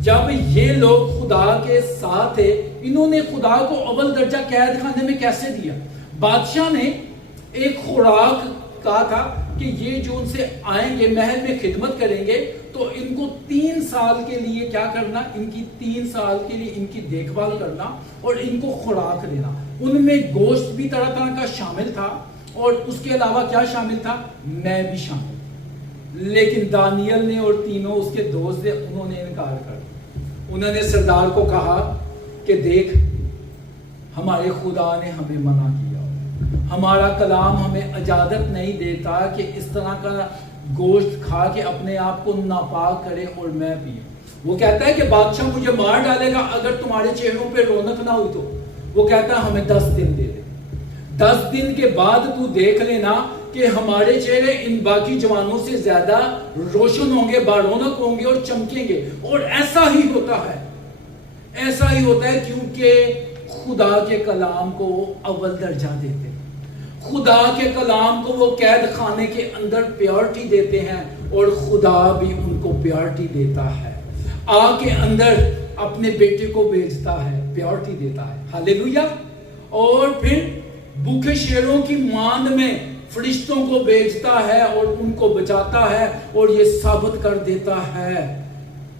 जब ये लोग खुदा के साथ थे, इन्होंने खुदा को अव्वल दर्जा कैद खाने में कैसे दिया? बादशाह ने एक खुराक कहा था कि ये जो उनसे आएंगे महल में खिदमत करेंगे तो इनको 3 साल के लिए क्या करना, इनकी 3 साल के लिए इनकी देखभाल करना और इनको खुराक देना। उनमें गोश्त भी तरह तरह का शामिल था और उसके अलावा क्या शामिल था, मैं भी शामिल। लेकिन दानियल ने और तीनों उसके दोस्त थे, उन्होंने इनकार कर दिया। उन्होंने सरदार को कहा कि देख, हमारे खुदा ने हमें मना किया, हमारा कलाम हमें इजाजत नहीं देता कि इस तरह का गोश्त खा के अपने आप को नापाक करे और मैं भी। वो कहता है कि बादशाह मुझे मार डालेगा अगर तुम्हारे चेहरों पे रौनक ना हुई तो। वो कहता है हमें 10 दिन दे दे, 10 दिन के बाद तू देख लेना कि हमारे चेहरे इन बाकी जवानों से ज्यादा रोशन होंगे, बारौनक होंगे और चमकेंगे। और ऐसा ही होता है, ऐसा ही होता है, क्योंकि खुदा के कलाम को वो अव्वल दर्जा देते हैं, खुदा के कलाम को वो कैद खाने के अंदर प्योरिटी देते हैं और खुदा भी उनको प्योरिटी देता है। आग के अंदर अपने बेटे को भेजता है, प्योरिटी देता है। हालेलुया। और फिर भूखे शेरों की मांद में फरिश्तों को भेजता है और उनको बचाता है और ये साबित कर देता है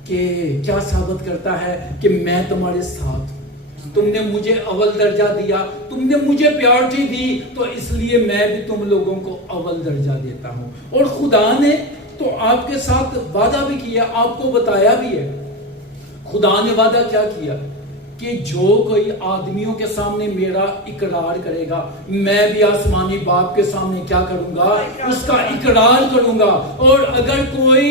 कि क्या साबित करता है कि मैं तुम्हारे साथ हूं, तुमने मुझे अव्वल दर्जा दिया, तुमने मुझे प्योरिटी दी, तो इसलिए मैं भी तुम लोगों को अव्वल दर्जा देता हूं। और खुदा ने तो आपके साथ वादा भी किया, आपको बताया भी है। खुदा ने वादा क्या किया कि जो कोई आदमियों के सामने मेरा इकरार करेगा, मैं भी आसमानी बाप के सामने क्या करूंगा, उसका इकरार करूंगा। और अगर कोई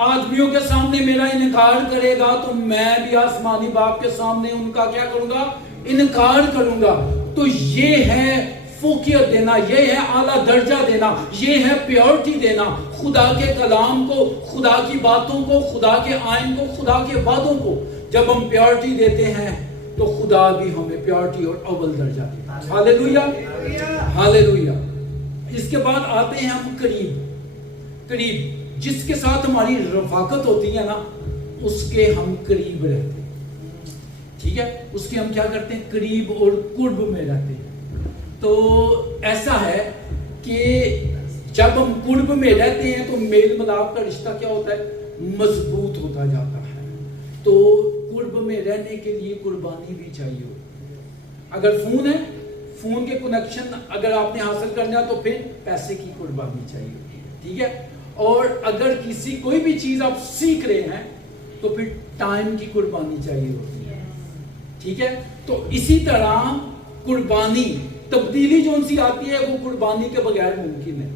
आदमियों के सामने मेरा इनकार करेगा तो मैं भी आसमानी बाप के सामने उनका क्या करूंगा, इनकार करूंगा। तो ये है फौकियत देना, ये है आला दर्जा देना, ये है प्योरिटी देना। खुदा के कलाम को, खुदा की बातों को, खुदा के आइन को, खुदा के वादों को जब हम प्योरिटी देते हैं तो खुदा भी हमें प्योरिटी और अव्वल दर्जा देता है। Hallelujah, hallelujah. इसके बाद आते हैं हम करीब, जिसके साथ हमारी रफाकत होती है ना, उसके हम करीब रहते हैं। ठीक है, उसके हम क्या करते हैं, करीब और कुर्ब में रहते हैं। तो ऐसा है कि जब हम कुर्ब में रहते हैं तो मेल मिलाप का रिश्ता क्या होता है, मजबूत होता जाता है। तो कुर्ब में रहने के लिए कुर्बानी भी चाहिए होती है। अगर फोन है, फोन के कनेक्शन अगर आपने हासिल करना तो फिर पैसे की कुर्बानी चाहिए होती है। ठीक है, और अगर किसी कोई भी चीज आप सीख रहे हैं तो फिर टाइम की कुर्बानी चाहिए होती है। ठीक है, तो इसी तरह कुर्बानी, तब्दीली जो उनसी आती है वो कुर्बानी के बगैर मुमकिन है।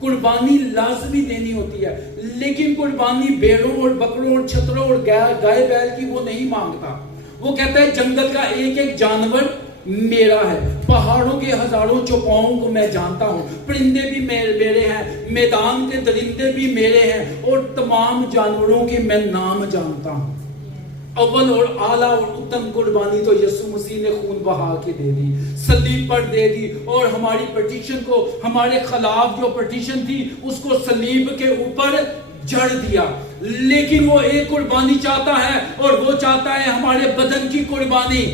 कुर्बानी लाजमी देनी होती है, लेकिन कुर्बानी भेड़ों और बकरों और छतरों और गाय बैल की वो नहीं मांगता। वो कहता है जंगल का एक एक जानवर मेरा है, पहाड़ों के हजारों चौपाओं को मैं जानता हूं, परिंदे भी मेरे हैं, मैदान के दरिंदे भी मेरे हैं और तमाम जानवरों के मैं नाम जानता हूं। अव्वल और आला और उत्तम कुर्बानी तो यीशु मसीह ने खून बहा के दे दी, सलीब पर दे दी और हमारी पिटीशन को, हमारे खिलाफ जो पिटीशन थी उसको सलीब के ऊपर जड़ दिया। लेकिन वो एक कुर्बानी चाहता है और वो चाहता है हमारे बदन की कुर्बानी।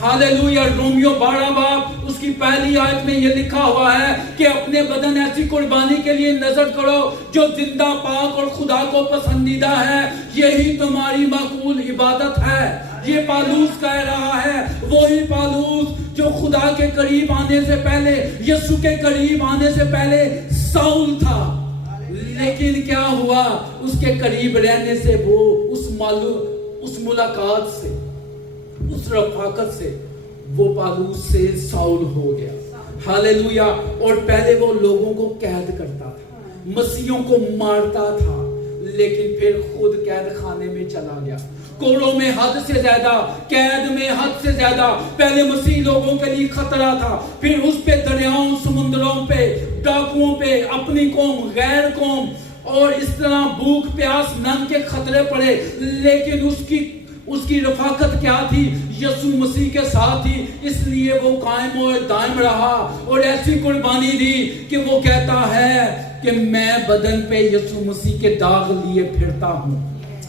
हालेलुया। रोमियो 12 बाब उसकी पहली आयत में ये लिखा हुआ है कि अपने बदन ऐसी कुर्बानी के लिए नजर करो जो जिंदा, पाक और खुदा को पसंदीदा है, यही तुम्हारी माकूल इबादत है। ये पालूस कह रहा है, वही पालूस जो खुदा के करीब आने से पहले, यीशु के करीब आने से पहले साउल था। लेकिन क्या हुआ, उसके करीब रहने से, वो उस मुलाकात से, उस रफाकत से वो पालूस से साउल हो गया। हालेलुया। और पहले वो लोगों को कैद करता था, मसीहों को मारता था, लेकिन फिर खुद कैद खाने में चला गया। कोड़ों में हद से ज्यादा, कैद में हद से ज्यादा। पहले मसीह लोगों के लिए खतरा था, फिर उस पे दरियाओं, समुद्रों पे, डाकुओं पे, अपनी कौम, गैर कौम, और इस तरह भूख प्यास नंग के खतरे पड़े। लेकिन उसकी रफाकत क्या थी? यीशु मसीह के साथ ही, इसलिए वो कायम और दायम रहा और ऐसी कुर्बानी दी कि वो कहता है कि मैं बदन पे यीशु मसीह के दाग लिए फिरता हूँ।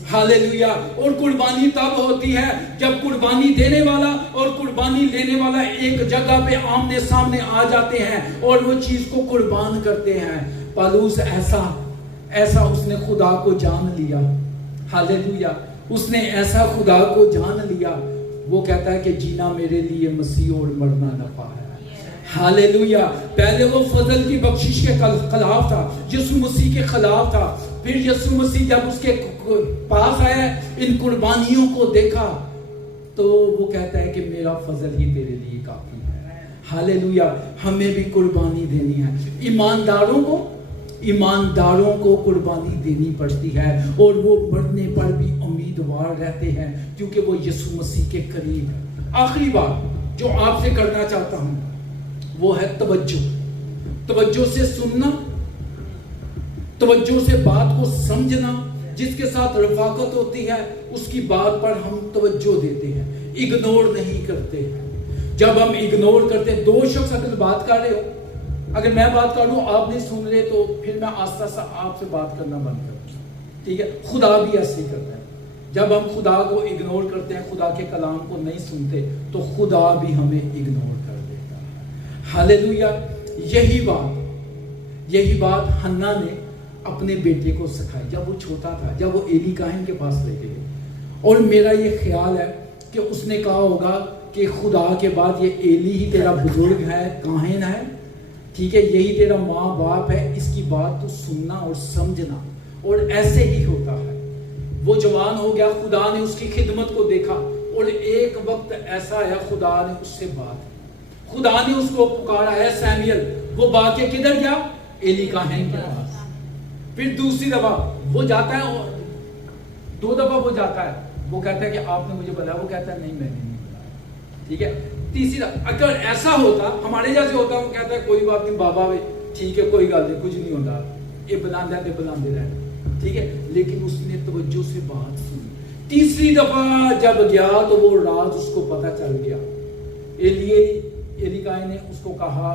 हालेलुया। और कुर्बानी तब होती है जब कुर्बानी देने वाला और कुर्बानी लेने वाला एक जगह पे आमने सामने आ जाते हैं और वो चीज को कुर्बान करते हैं। पौलुस ऐसा उसने खुदा को जान लिया। हालेलुया। उसने ऐसा खुदा को जान लिया, वो कहता है कि जीना मेरे लिए मसीह और मरना नफा है। हालेलुया। पहले वो फजल की बख्शिश के खिलाफ था, यीशु मसीह के खिलाफ था। फिर यीशु मसीह जब उसके पास आया, इन कुर्बानियों को देखा, तो वो कहता है कि मेरा फजल ही तेरे लिए काफी है। हालेलुया। हमें भी कुर्बानी देनी है। ईमानदारों को कुर्बानी देनी पड़ती है और वो मरने पर भी उम्मीदवार रहते हैं, क्योंकि वो यीशु मसीह के करीब है। आखिरी बात जो आपसे करना चाहता हूं वो है तवज्जो से सुनना, तवज्जो से बात को समझना। जिसके साथ रफाकत होती है उसकी बात पर हम तवज्जो देते हैं, इग्नोर नहीं करते हैं। जब हम इग्नोर करते हैं, दो शख्स अगर बात कर रहे हो, अगर मैं बात कर लूं आप नहीं सुन रहे, तो फिर मैं आस्ता आस्ता आपसे बात करना बंद कर दूं। ठीक है। खुदा भी ऐसे ही करता है। जब हम खुदा को इग्नोर करते हैं, खुदा के कलाम को नहीं सुनते, तो खुदा भी हमें इग्नोर कर देता है। हालेलुया। यही बात हन्ना ने अपने बेटे को सिखाई जब वो छोटा था, जब वो एली काहिन के पास ले गए। और मेरा ये ख्याल है कि उसने कहा होगा कि खुदा के बाद ये एली ही तेरा बुजुर्ग है, काहिन है, ठीक है, यही तेरा माँ बाप है, इसकी बात तो सुनना और समझना। और ऐसे ही होता है। वो जवान हो गया, खुदा ने उसकी खिदमत को देखा और एक वक्त ऐसा आया, खुदा ने उससे खुदा ने उसको पुकारा है सैमुअल। वो भाग किधर गया? एली काहिन के पास। फिर दूसरी दफा वो जाता है और 2 दफा वो जाता है, वो कहता है कि आपने मुझे बुलाया, वो कहता है नहीं मैंने नहीं बुलाया। ठीक है। तीसरी अगर ऐसा होता, हमारे जैसे होता, वो कहता है कोई बात नहीं बाबा वे, ठीक है कोई गल नहीं, कुछ नहीं होता, ये बुलाते रहे। ठीक है। लेकिन उसने तवज्जो से बात सुनी। तीसरी दफा जब गया तो वो राज उसको पता चल गया। एली काहिन ने उसको कहा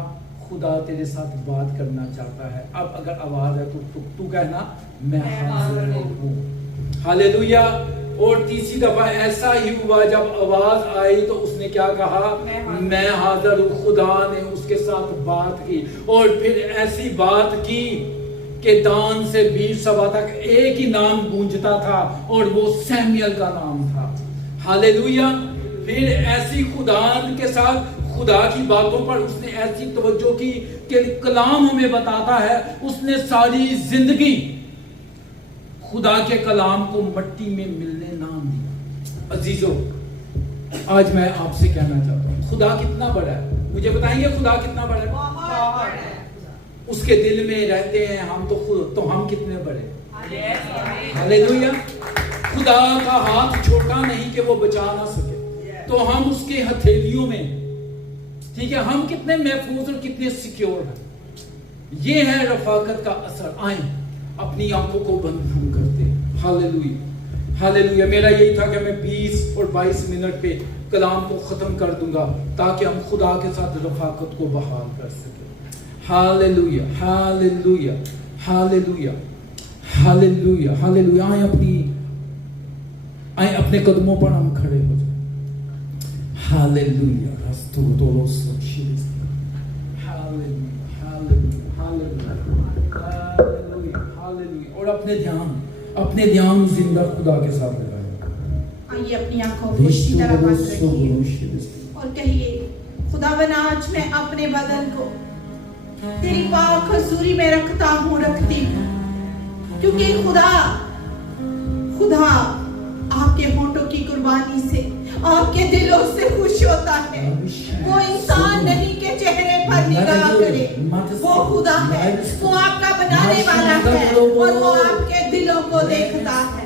खुदा तेरे साथ बात करना चाहता है, अब अगर आवाज है तो तू कहना मैं हाजिर हूं। हालेलुया। और तीसरी दफा ऐसा ही हुआ, जब आवाज आई तो उसने क्या कहा? मैं हाजिर हूं। खुदा ने उसके साथ बात की और फिर ऐसी बात की कि दान से बीरसबा तक एक ही नाम गूंजता था और वो सैमुअल का नाम था। हालेलुया। फिर ऐसी खुदा के साथ, खुदा की बातों पर उसने ऐसी तवज्जो की कि कलाम हमें बताता है उसने सारी जिंदगी खुदा के कलाम को मट्टी में मिलने नाम दिया। अजीजों, आज मैं आपसे कहना चाहता हूँ खुदा कितना बड़ा है। मुझे बताएंगे खुदा कितना बड़ा है? बहुत बड़ा। उसके दिल में रहते हैं हम, तो हम कितने बड़े। हालेलुया। खुदा का हाथ छोटा नहीं कि वो बचा ना सके, तो हम उसके हथेलियों में, ठीक है, हम कितने महफूज और कितने सिक्योर हैं। ये है रफाकत का असर। आए अपनी आंखों को बंद हम करते हैं। हालेलुया। हालेलुया। मेरा यही था कि मैं 20 और 22 मिनट पे कलाम को खत्म कर दूंगा ताकि हम खुदा के साथ रफाकत को बहाल कर सकें। Hallelujah. Hallelujah. Hallelujah. Hallelujah. Hallelujah. आए अपने कदमों पर हम खड़े हो जाए। हालेलुया। और अपने ध्यान जिंदा खुदा के साथ लगाएं। आइए अपनी आंखों को इसी तरह बंद रखिए और कहिए, खुदावन आज मैं अपने बदन को तेरी पाक हजूरी में रखता हूँ, रखती हूँ, क्योंकि खुदा आपके होठों की कुर्बानी से, आपके दिलों से खुश होता है। वो इंसान नहीं के चेहरे पर पर निगाह करे। वो खुदा है, वो आपका बनाने वाला है और वो आपके दिलों को देखता है।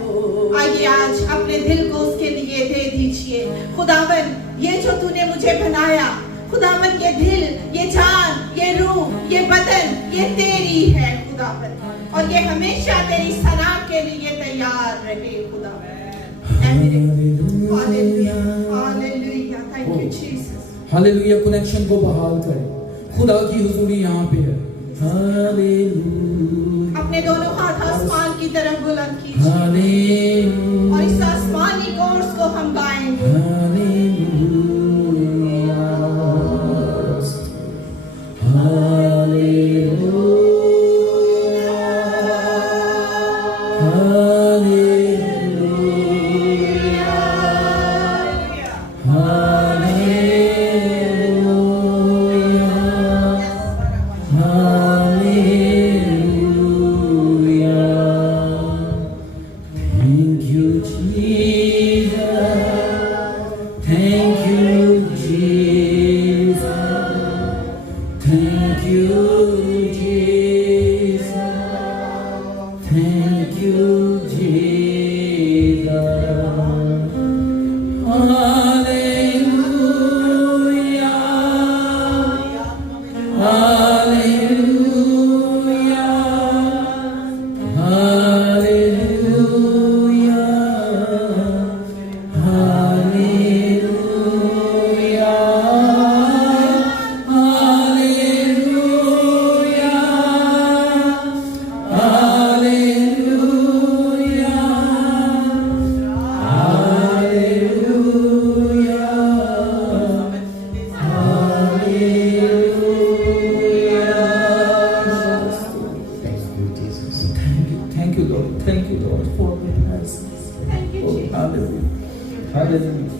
आइए आज अपने दिल को उसके लिए दे दीजिए। खुदावन, ये जो तूने मुझे बनाया, खुदावन ये दिल, ये जान, ये रूह, ये बदन, ये तेरी है खुदावन, और ये हमेशा तेरी सलाह के लिए तैयार रहे खुदावन। Hallelujah, hallelujah, thank you Jesus. Hallelujah. Connection को बहाल करें। खुदा की हुजूरी यहाँ पे है। हालेलुया। अपने दोनों हाथ आसमान की तरफ बुलंद कीजिए हालेलुया। और इस आसमानी कोर्स को हम गाएंगे। हालेलुया। हालेलुया।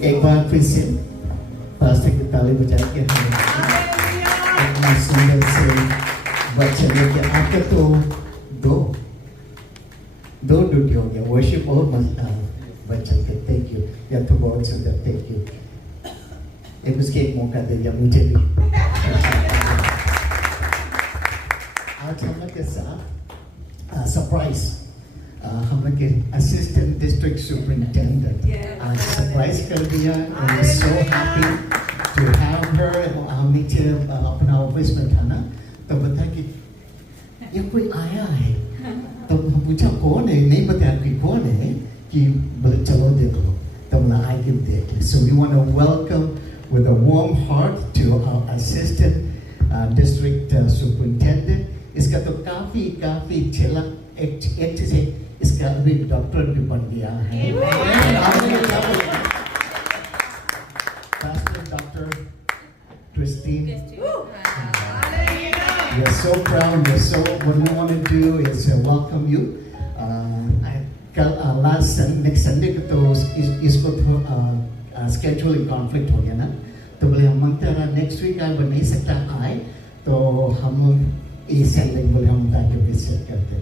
एक बार फिर से पास्टर की ताली बजा के इतना सुंदर से बच्चे लेके आके तो दो ड्यूटी हो गया। वर्शिप बहुत मजा बच्चों के, थैंक यू। या तो बहुत सुंदर, थैंक यू। एक उसके एक मौका दे दिया मुझे भी। आज हम लोग के साथ सरप्राइज, हम लोग के असिस्टेंट डिस्ट्रिक्ट सुपरिटेंडेंट आज सरप्राइज कर दिया। I'm so happy to have her। हम नीचे अपना ऑफिस में था ना, तो बता कि ये कोई आया है, तो हम पूछा कौन है, नहीं बताया कि कौन है, कि बोले चलो देख लो, तो बोला आई कैन देख। So we want to welcome with a warm heart to our assistant district superintendent। इसका तो काफी चला एक चीज है, इसका अभी डॉक्टर भी बन गया है। Dr. Christine, we are so proud. What we want to do is welcome you. Next Sunday तो इसको scheduling conflict हो गया ना, तो बोले हम मांगते हैं next week आए, वो नहीं सकता आए, तो हम इस Sunday बोले हम जाके visit करते।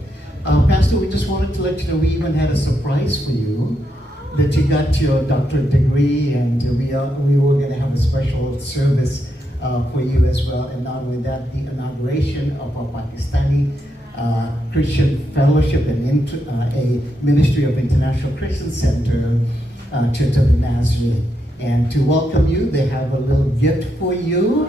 Pastor, we just wanted to let you know we even had a surprise for you, that you got your doctorate degree, and we were going to have a special service for you as well. And not only that, the inauguration of our Pakistani Christian Fellowship and a Ministry of International Christian Center, Church of the Nazarene. And to welcome you, they have a little gift for you.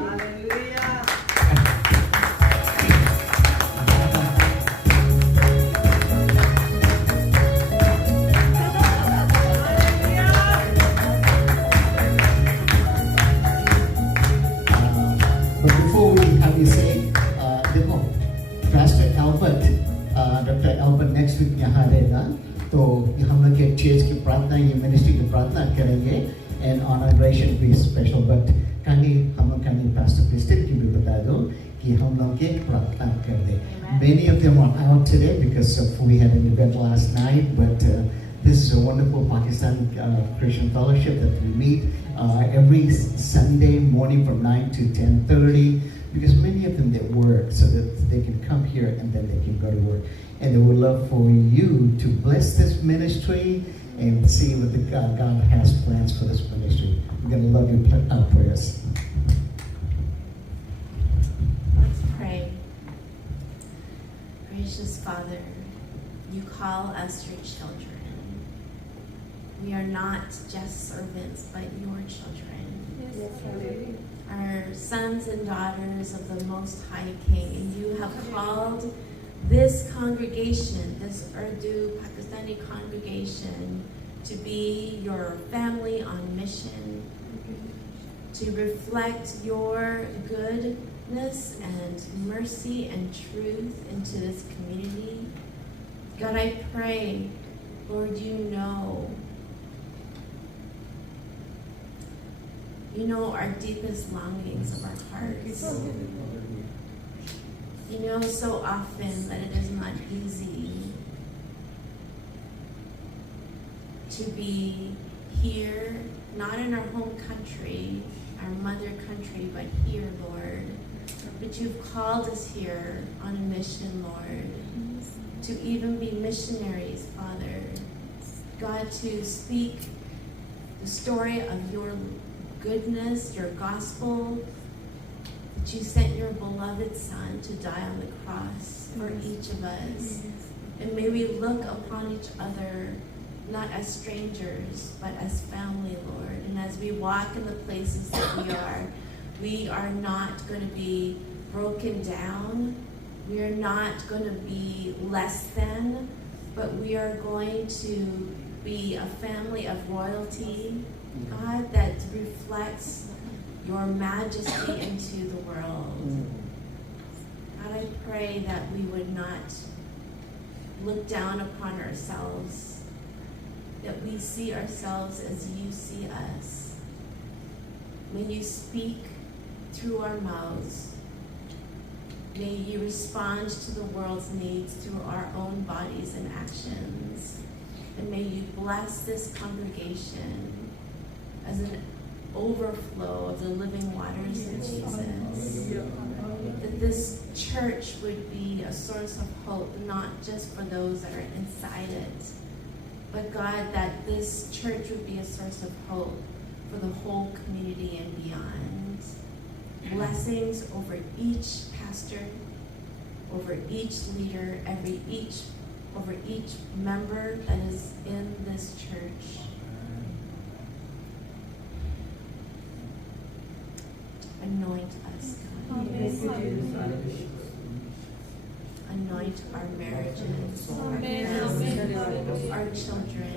Dr. Albert next week यहाँ रहेगा, तो हम लोग के church की प्रार्थना, ये ministry की प्रार्थना करेंगे, and inauguration भी special। but कहीं हम लोग कहीं Pastor Christine की भी बता दो कि हम लोग के प्रार्थना कर दे। Many of them are out today because we had an event last night, but this is a wonderful Pakistani Christian fellowship that we meet every Sunday morning from 9 to 10:30. Because many of them they work, so that they can come here and then they can go to work. And they would love for you to bless this ministry and see what God has plans for this ministry. We're going to love your prayers. Father, you call us your children. We are not just servants, but your children. Our sons and daughters of the Most High King. And you have called this congregation, this Urdu Pakistani congregation, to be your family on mission, to reflect your goodness and mercy and truth into this community. God, I pray, Lord, you know our deepest longings of our hearts. You know so often that it is not easy to be here, not in our home country, our mother country, but here, Lord. But you've called us here on a mission, Lord, to even be missionaries, Father. God, to speak the story of your goodness, your gospel, that you sent your beloved Son to die on the cross for each of us. And may we look upon each other not as strangers, but as family, Lord. And as we walk in the places that we are not going to be broken down. We are not going to be less than, but we are going to be a family of royalty, God, that reflects your majesty into the world. God, I pray that we would not look down upon ourselves, that we see ourselves as you see us. May you speak through our mouths. May you respond to the world's needs through our own bodies and actions. And may you bless this congregation as an overflow of the living waters of Jesus. That this church would be a source of hope, not just for those that are inside it, but God, that this church would be a source of hope for the whole community and beyond. Blessings over each pastor, over each leader, over each member that is in this church. Anoint us, God. Anoint our marriages, our families, our children.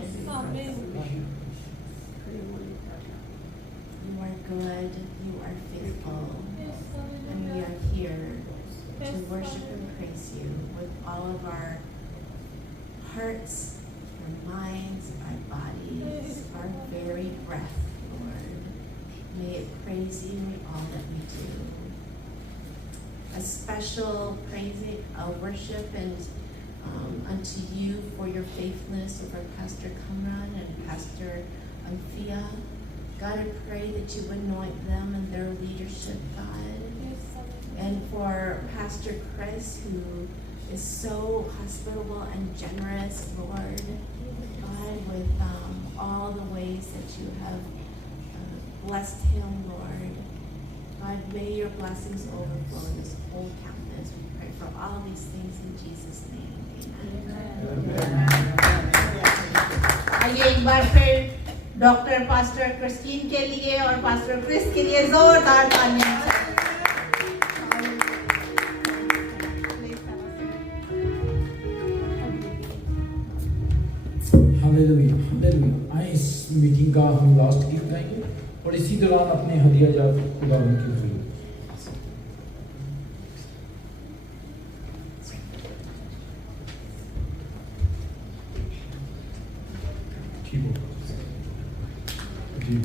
You are good, you are faithful, and we are here to worship and praise you with all of our hearts, our minds, our bodies, our very breath, Lord. May it praise you in all that we do. A special worship and unto you for your faithfulness over Pastor Kamran and Pastor Amphia. God, I pray that you anoint them and their leadership, God. And for Pastor Chris, who is so hospitable and generous, Lord, God, with all the ways that you have blessed him, Lord. God, may your blessings overflow in this whole campus. We pray for all these things in Jesus' name. Amen. आइए एक बार फिर doctor pastor Christine के लिए और pastor Chris के लिए जोरदार तालियां। Hallelujah, hallelujah. आइए इस मीटिंग का हम लास्ट गीत गाएंगे और इसी दौरान अपने हदिया जात खुदा की हुजूर। ठीक हो जी।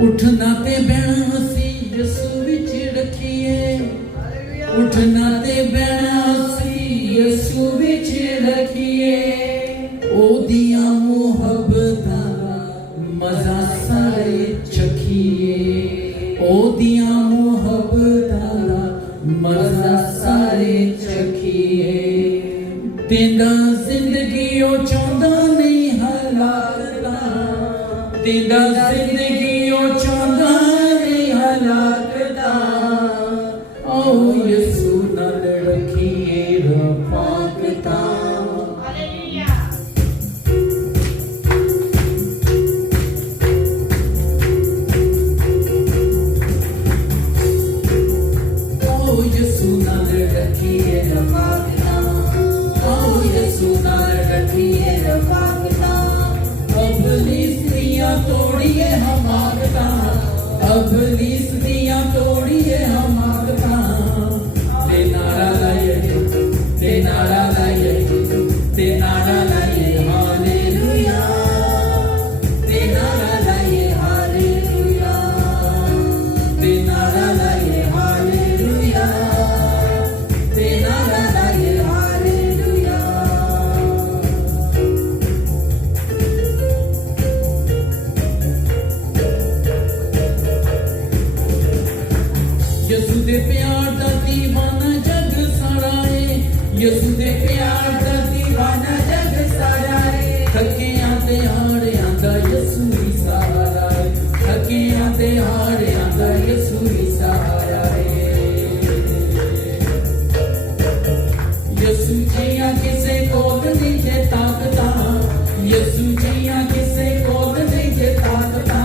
उठना ते बहना सी यसू विच रखिए उठना ते बहना सी यसू विच रखिए ओदियां मुहब्बतां मजा सारे चखिए ओदियां मुहब्बतां मजा सारे चखिए तेंदा जिंदगी ओ चांदा नहीं हलाकता तेंदा जिंदगी ओ चांदा नहीं हलाकता ओ यसू नाल रखिए रफाकता ओ यसू नाल रखिए रफाकता ओ यसू नाल रखिए रफाकता अबलीस दियां तोड़िए हम आगता अबलीस दियां तोड़िए हम आगता ते नारा लाइए ते नारा लाइए ते नारा लाइए हालेलुया ते नारा लाइए हालेलुया ते नारा लाइए हालेलुया ते नारा लाइए हालेलुया यसू दे प्यार दा दीवाना जग सारा है यसू दे प्यार दा दीवाना जग सारा है थकियां ते हारियां दा यसू ही सहारा है थकियां ते हारियां दा यसू ही सहारा है यसू जियां किसे कोल नहीं जे ताकता यसू जियां किसे कोल नहीं जे ताकता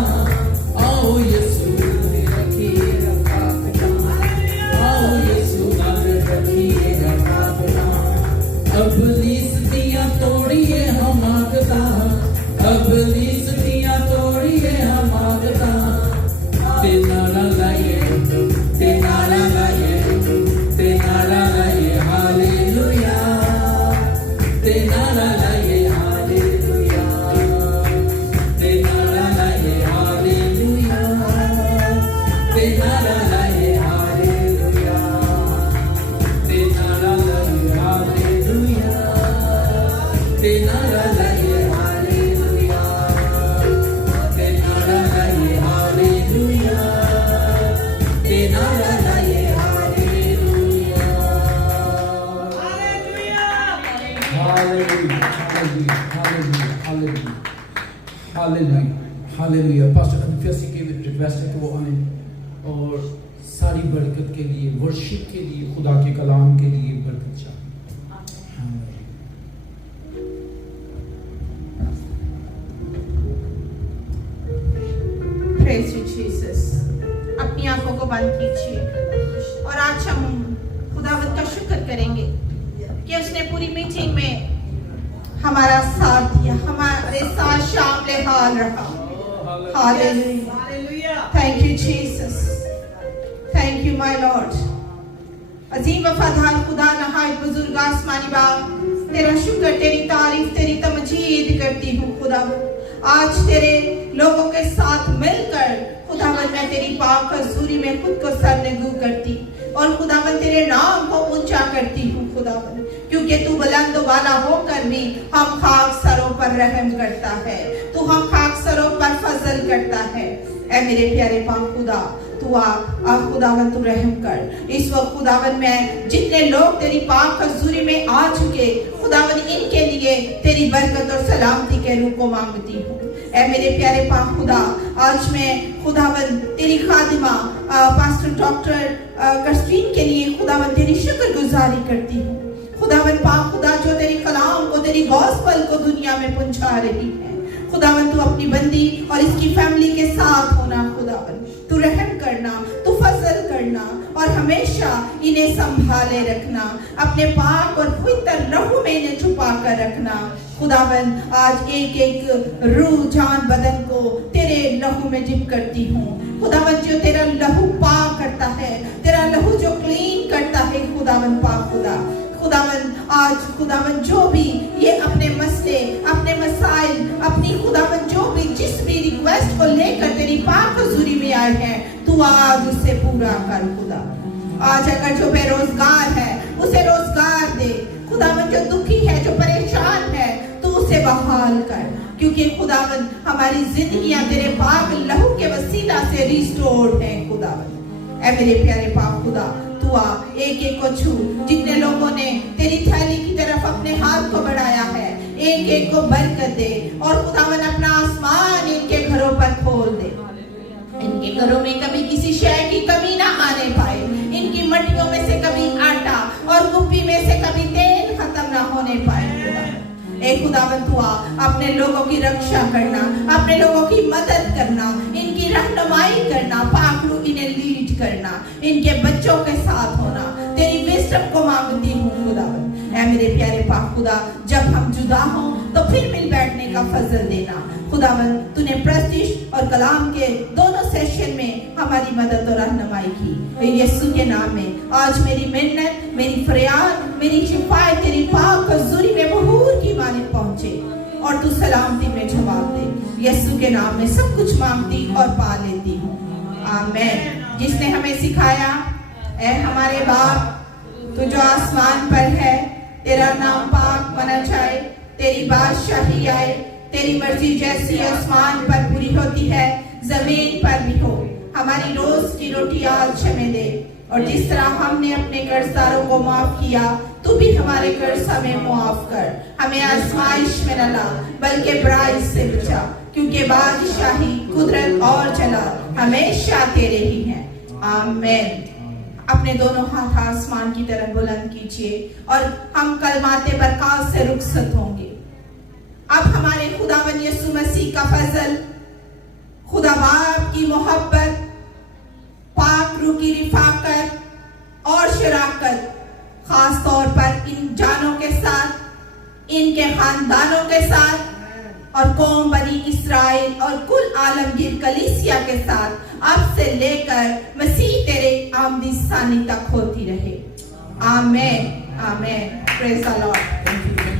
आओ यसू ने रखिए रफाकता आओ यसू नाल रखिए रफाकता अबलीस दियां तोड़िए हम आगता अबलीस दियां तोड़िए हम आगता ते नारा लाइए ते नारा लाइए ते नारा लाइए हालेलुया ते नारा लाइए हालेलुया ते नारा लाइए हालेलुया ते नारा लाइए हालेलुया ते नारा लाइए हालेलुया ते नारा लाइए हालेलुया ते नारा लाइए हालेलुया ते नारा लाइए hallelujah Hallelujah, hallelujah, hallelujah, hallelujah, hallelujah. Pastor Anfasi के रिक्वेस्ट है कि वो आए और सारी बरकत के लिए वर्शिप के लिए खुदा के कलाम के लिए बरकत चाहे Praise you, Jesus. अपनी आंखों को बंद कीजिए और आज हम खुदावत का शुक्र करेंगे कि उसने पूरी मीटिंग में हमारा साथ दिया हमारे साथ शामिल हाल रहा hallelujah thank you Jesus thank you my lord अजीम वफादार खुदा नहायत बुजुर्ग आसमानी बाप तेरा शुक्र तेरी तारीफ तेरी तमजीद करती हूँ खुदा आज तेरे लोगों के साथ मिलकर खुदावन मैं तेरी पाक हजूरी में खुद को सरनगू करती और खुदावन तेरे नाम को ऊंचा करती हूँ खुदावन क्योंकि तू बुलंद वाला होकर भी हम खाक सरों पर रहम करता है तू हम खाक सरों पर फजल करता है ऐ मेरे प्यारे पाक खुदा तू आ खुदावन तू रहम कर इस वक्त खुदावन में जितने लोग तेरी पाक हजूरी में आ चुके खुदावन इनके लिए तेरी बरकत और सलामती के रूप को मांगती हूँ ऐ मेरे प्यारे पाक खुदा आज मैं खुदावन तेरी खादिमा पास्टर डॉक्टर करस्टीन के लिए खुदावन तेरी शुक्रगुजारी करती हूँ खुदावन पाक खुदा जो तेरी कलाम को तेरी गॉस्पेल को दुनिया में पहुंचा रही है खुदावन तू अपनी बंदी और इसकी फैमिली के साथ होना खुदावन तू रहम करना तू फजल करना और हमेशा इन्हें संभाले रखना अपने पाक और पवित्र लहू में इन्हें छुपा कर रखना खुदावन आज एक एक रूह जान बदन को तेरे लहू में डिप करती हूँ खुदावन जो तेरा लहू पाक करता है तेरा लहू जो क्लीन करता है खुदावन पाक खुदा खुदावन आज खुदावन जो भी ये अपने मसले अपने मसाइल अपनी खुदावन जो भी जिस भी रिक्वेस्ट को लेकर तेरी पाक हुजूरी में आए हैं तू तू आज उसे पूरा कर खुदा। आज अगर जो बेरोजगार है उसे रोजगार दे खुदावन, जो दुखी है, जो परेशान है, तू उसे बहाल कर, क्योंकि खुदावन हमारी जिंदगियां तेरे पाक लहू के वसीला से रिस्टोर्ड हैं खुदावन। ऐ मेरे प्यारे पाक खुदा, तू आ एक एक को छू। जितने लोगों ने तेरी थैली की तरफ अपने हाथ को बढ़ाया है, एक एक को बरकत दे और खुदावन अपना आसमान इनके घरों पर खोल दे। इनके घरों में कभी किसी शय की कमी ना आने पाए, इनकी मट्टियों में से कभी आटा और कुप्पी में से कभी तेल खत्म ना होने पाए खुदावन। ए खुदावन तू आ अपने लोगों की रक्षा करना, अपने लोगों की मदद करना, इनकी रहनुमाई करना, पाक रूह इन्हें लीड करना, इनके बच्चों के साथ होना। तेरी विजडम को मांगती हूँ खुदावन। ऐ मेरे प्यारे पाक खुदा, जब हम जुदा हों तो फिर मिल बैठने का फजल देना खुदावन। तूने प्रस्तिश और कलाम के दोनों सेशन में हमारी मदद और रहनुमाई की। यीशु के नाम में आज मेरी मिन्नत, मेरी फरियाद, मेरी शिफायत तेरी पाक हुजूरी में बहूर की मानिंद पहुंचे और तू सलामती में जवाब दे। यीशु के नाम में सब कुछ मांगती और पा लेती हूँ, आमीन। जिसने हमें सिखाया, ऐ हमारे बाप तू जो आसमान पर है, तेरा नाम पाक मना जाए, तेरी बादशाही आए, तेरी मर्जी जैसी आसमान पर पूरी होती है जमीन पर भी हो। हमारी रोज की रोटी आज हमें दे, और जिस तरह हमने अपने कर्जदारों को माफ किया, तू भी हमारे कर्ज हमें माफ कर। हमें आजमाइश में न ला, बल्कि बुराई से बचा, क्योंकि बादशाही, कुदरत और जलाल हमेशा तेरे ही हैं, आमीन। अपने दोनों हाथ आसमान की तरफ बुलंद कीजिए और हम कलमाते बरकत से रुखसत होंगे। अब हमारे खुदावन यीशु मसीह का फजल, खुदा बाप की मोहब्बत, पाक रूह की रिफाकत और शराकत खास तौर पर इन जानों के साथ, इनके खानदानों के साथ और कौम बनी इस्राएल और कुल आलमगीर कलीसिया के साथ अब से लेकर मसीह तेरे आमदी सानी तक होती रहे, आमीन, आमीन। Praise the Lord.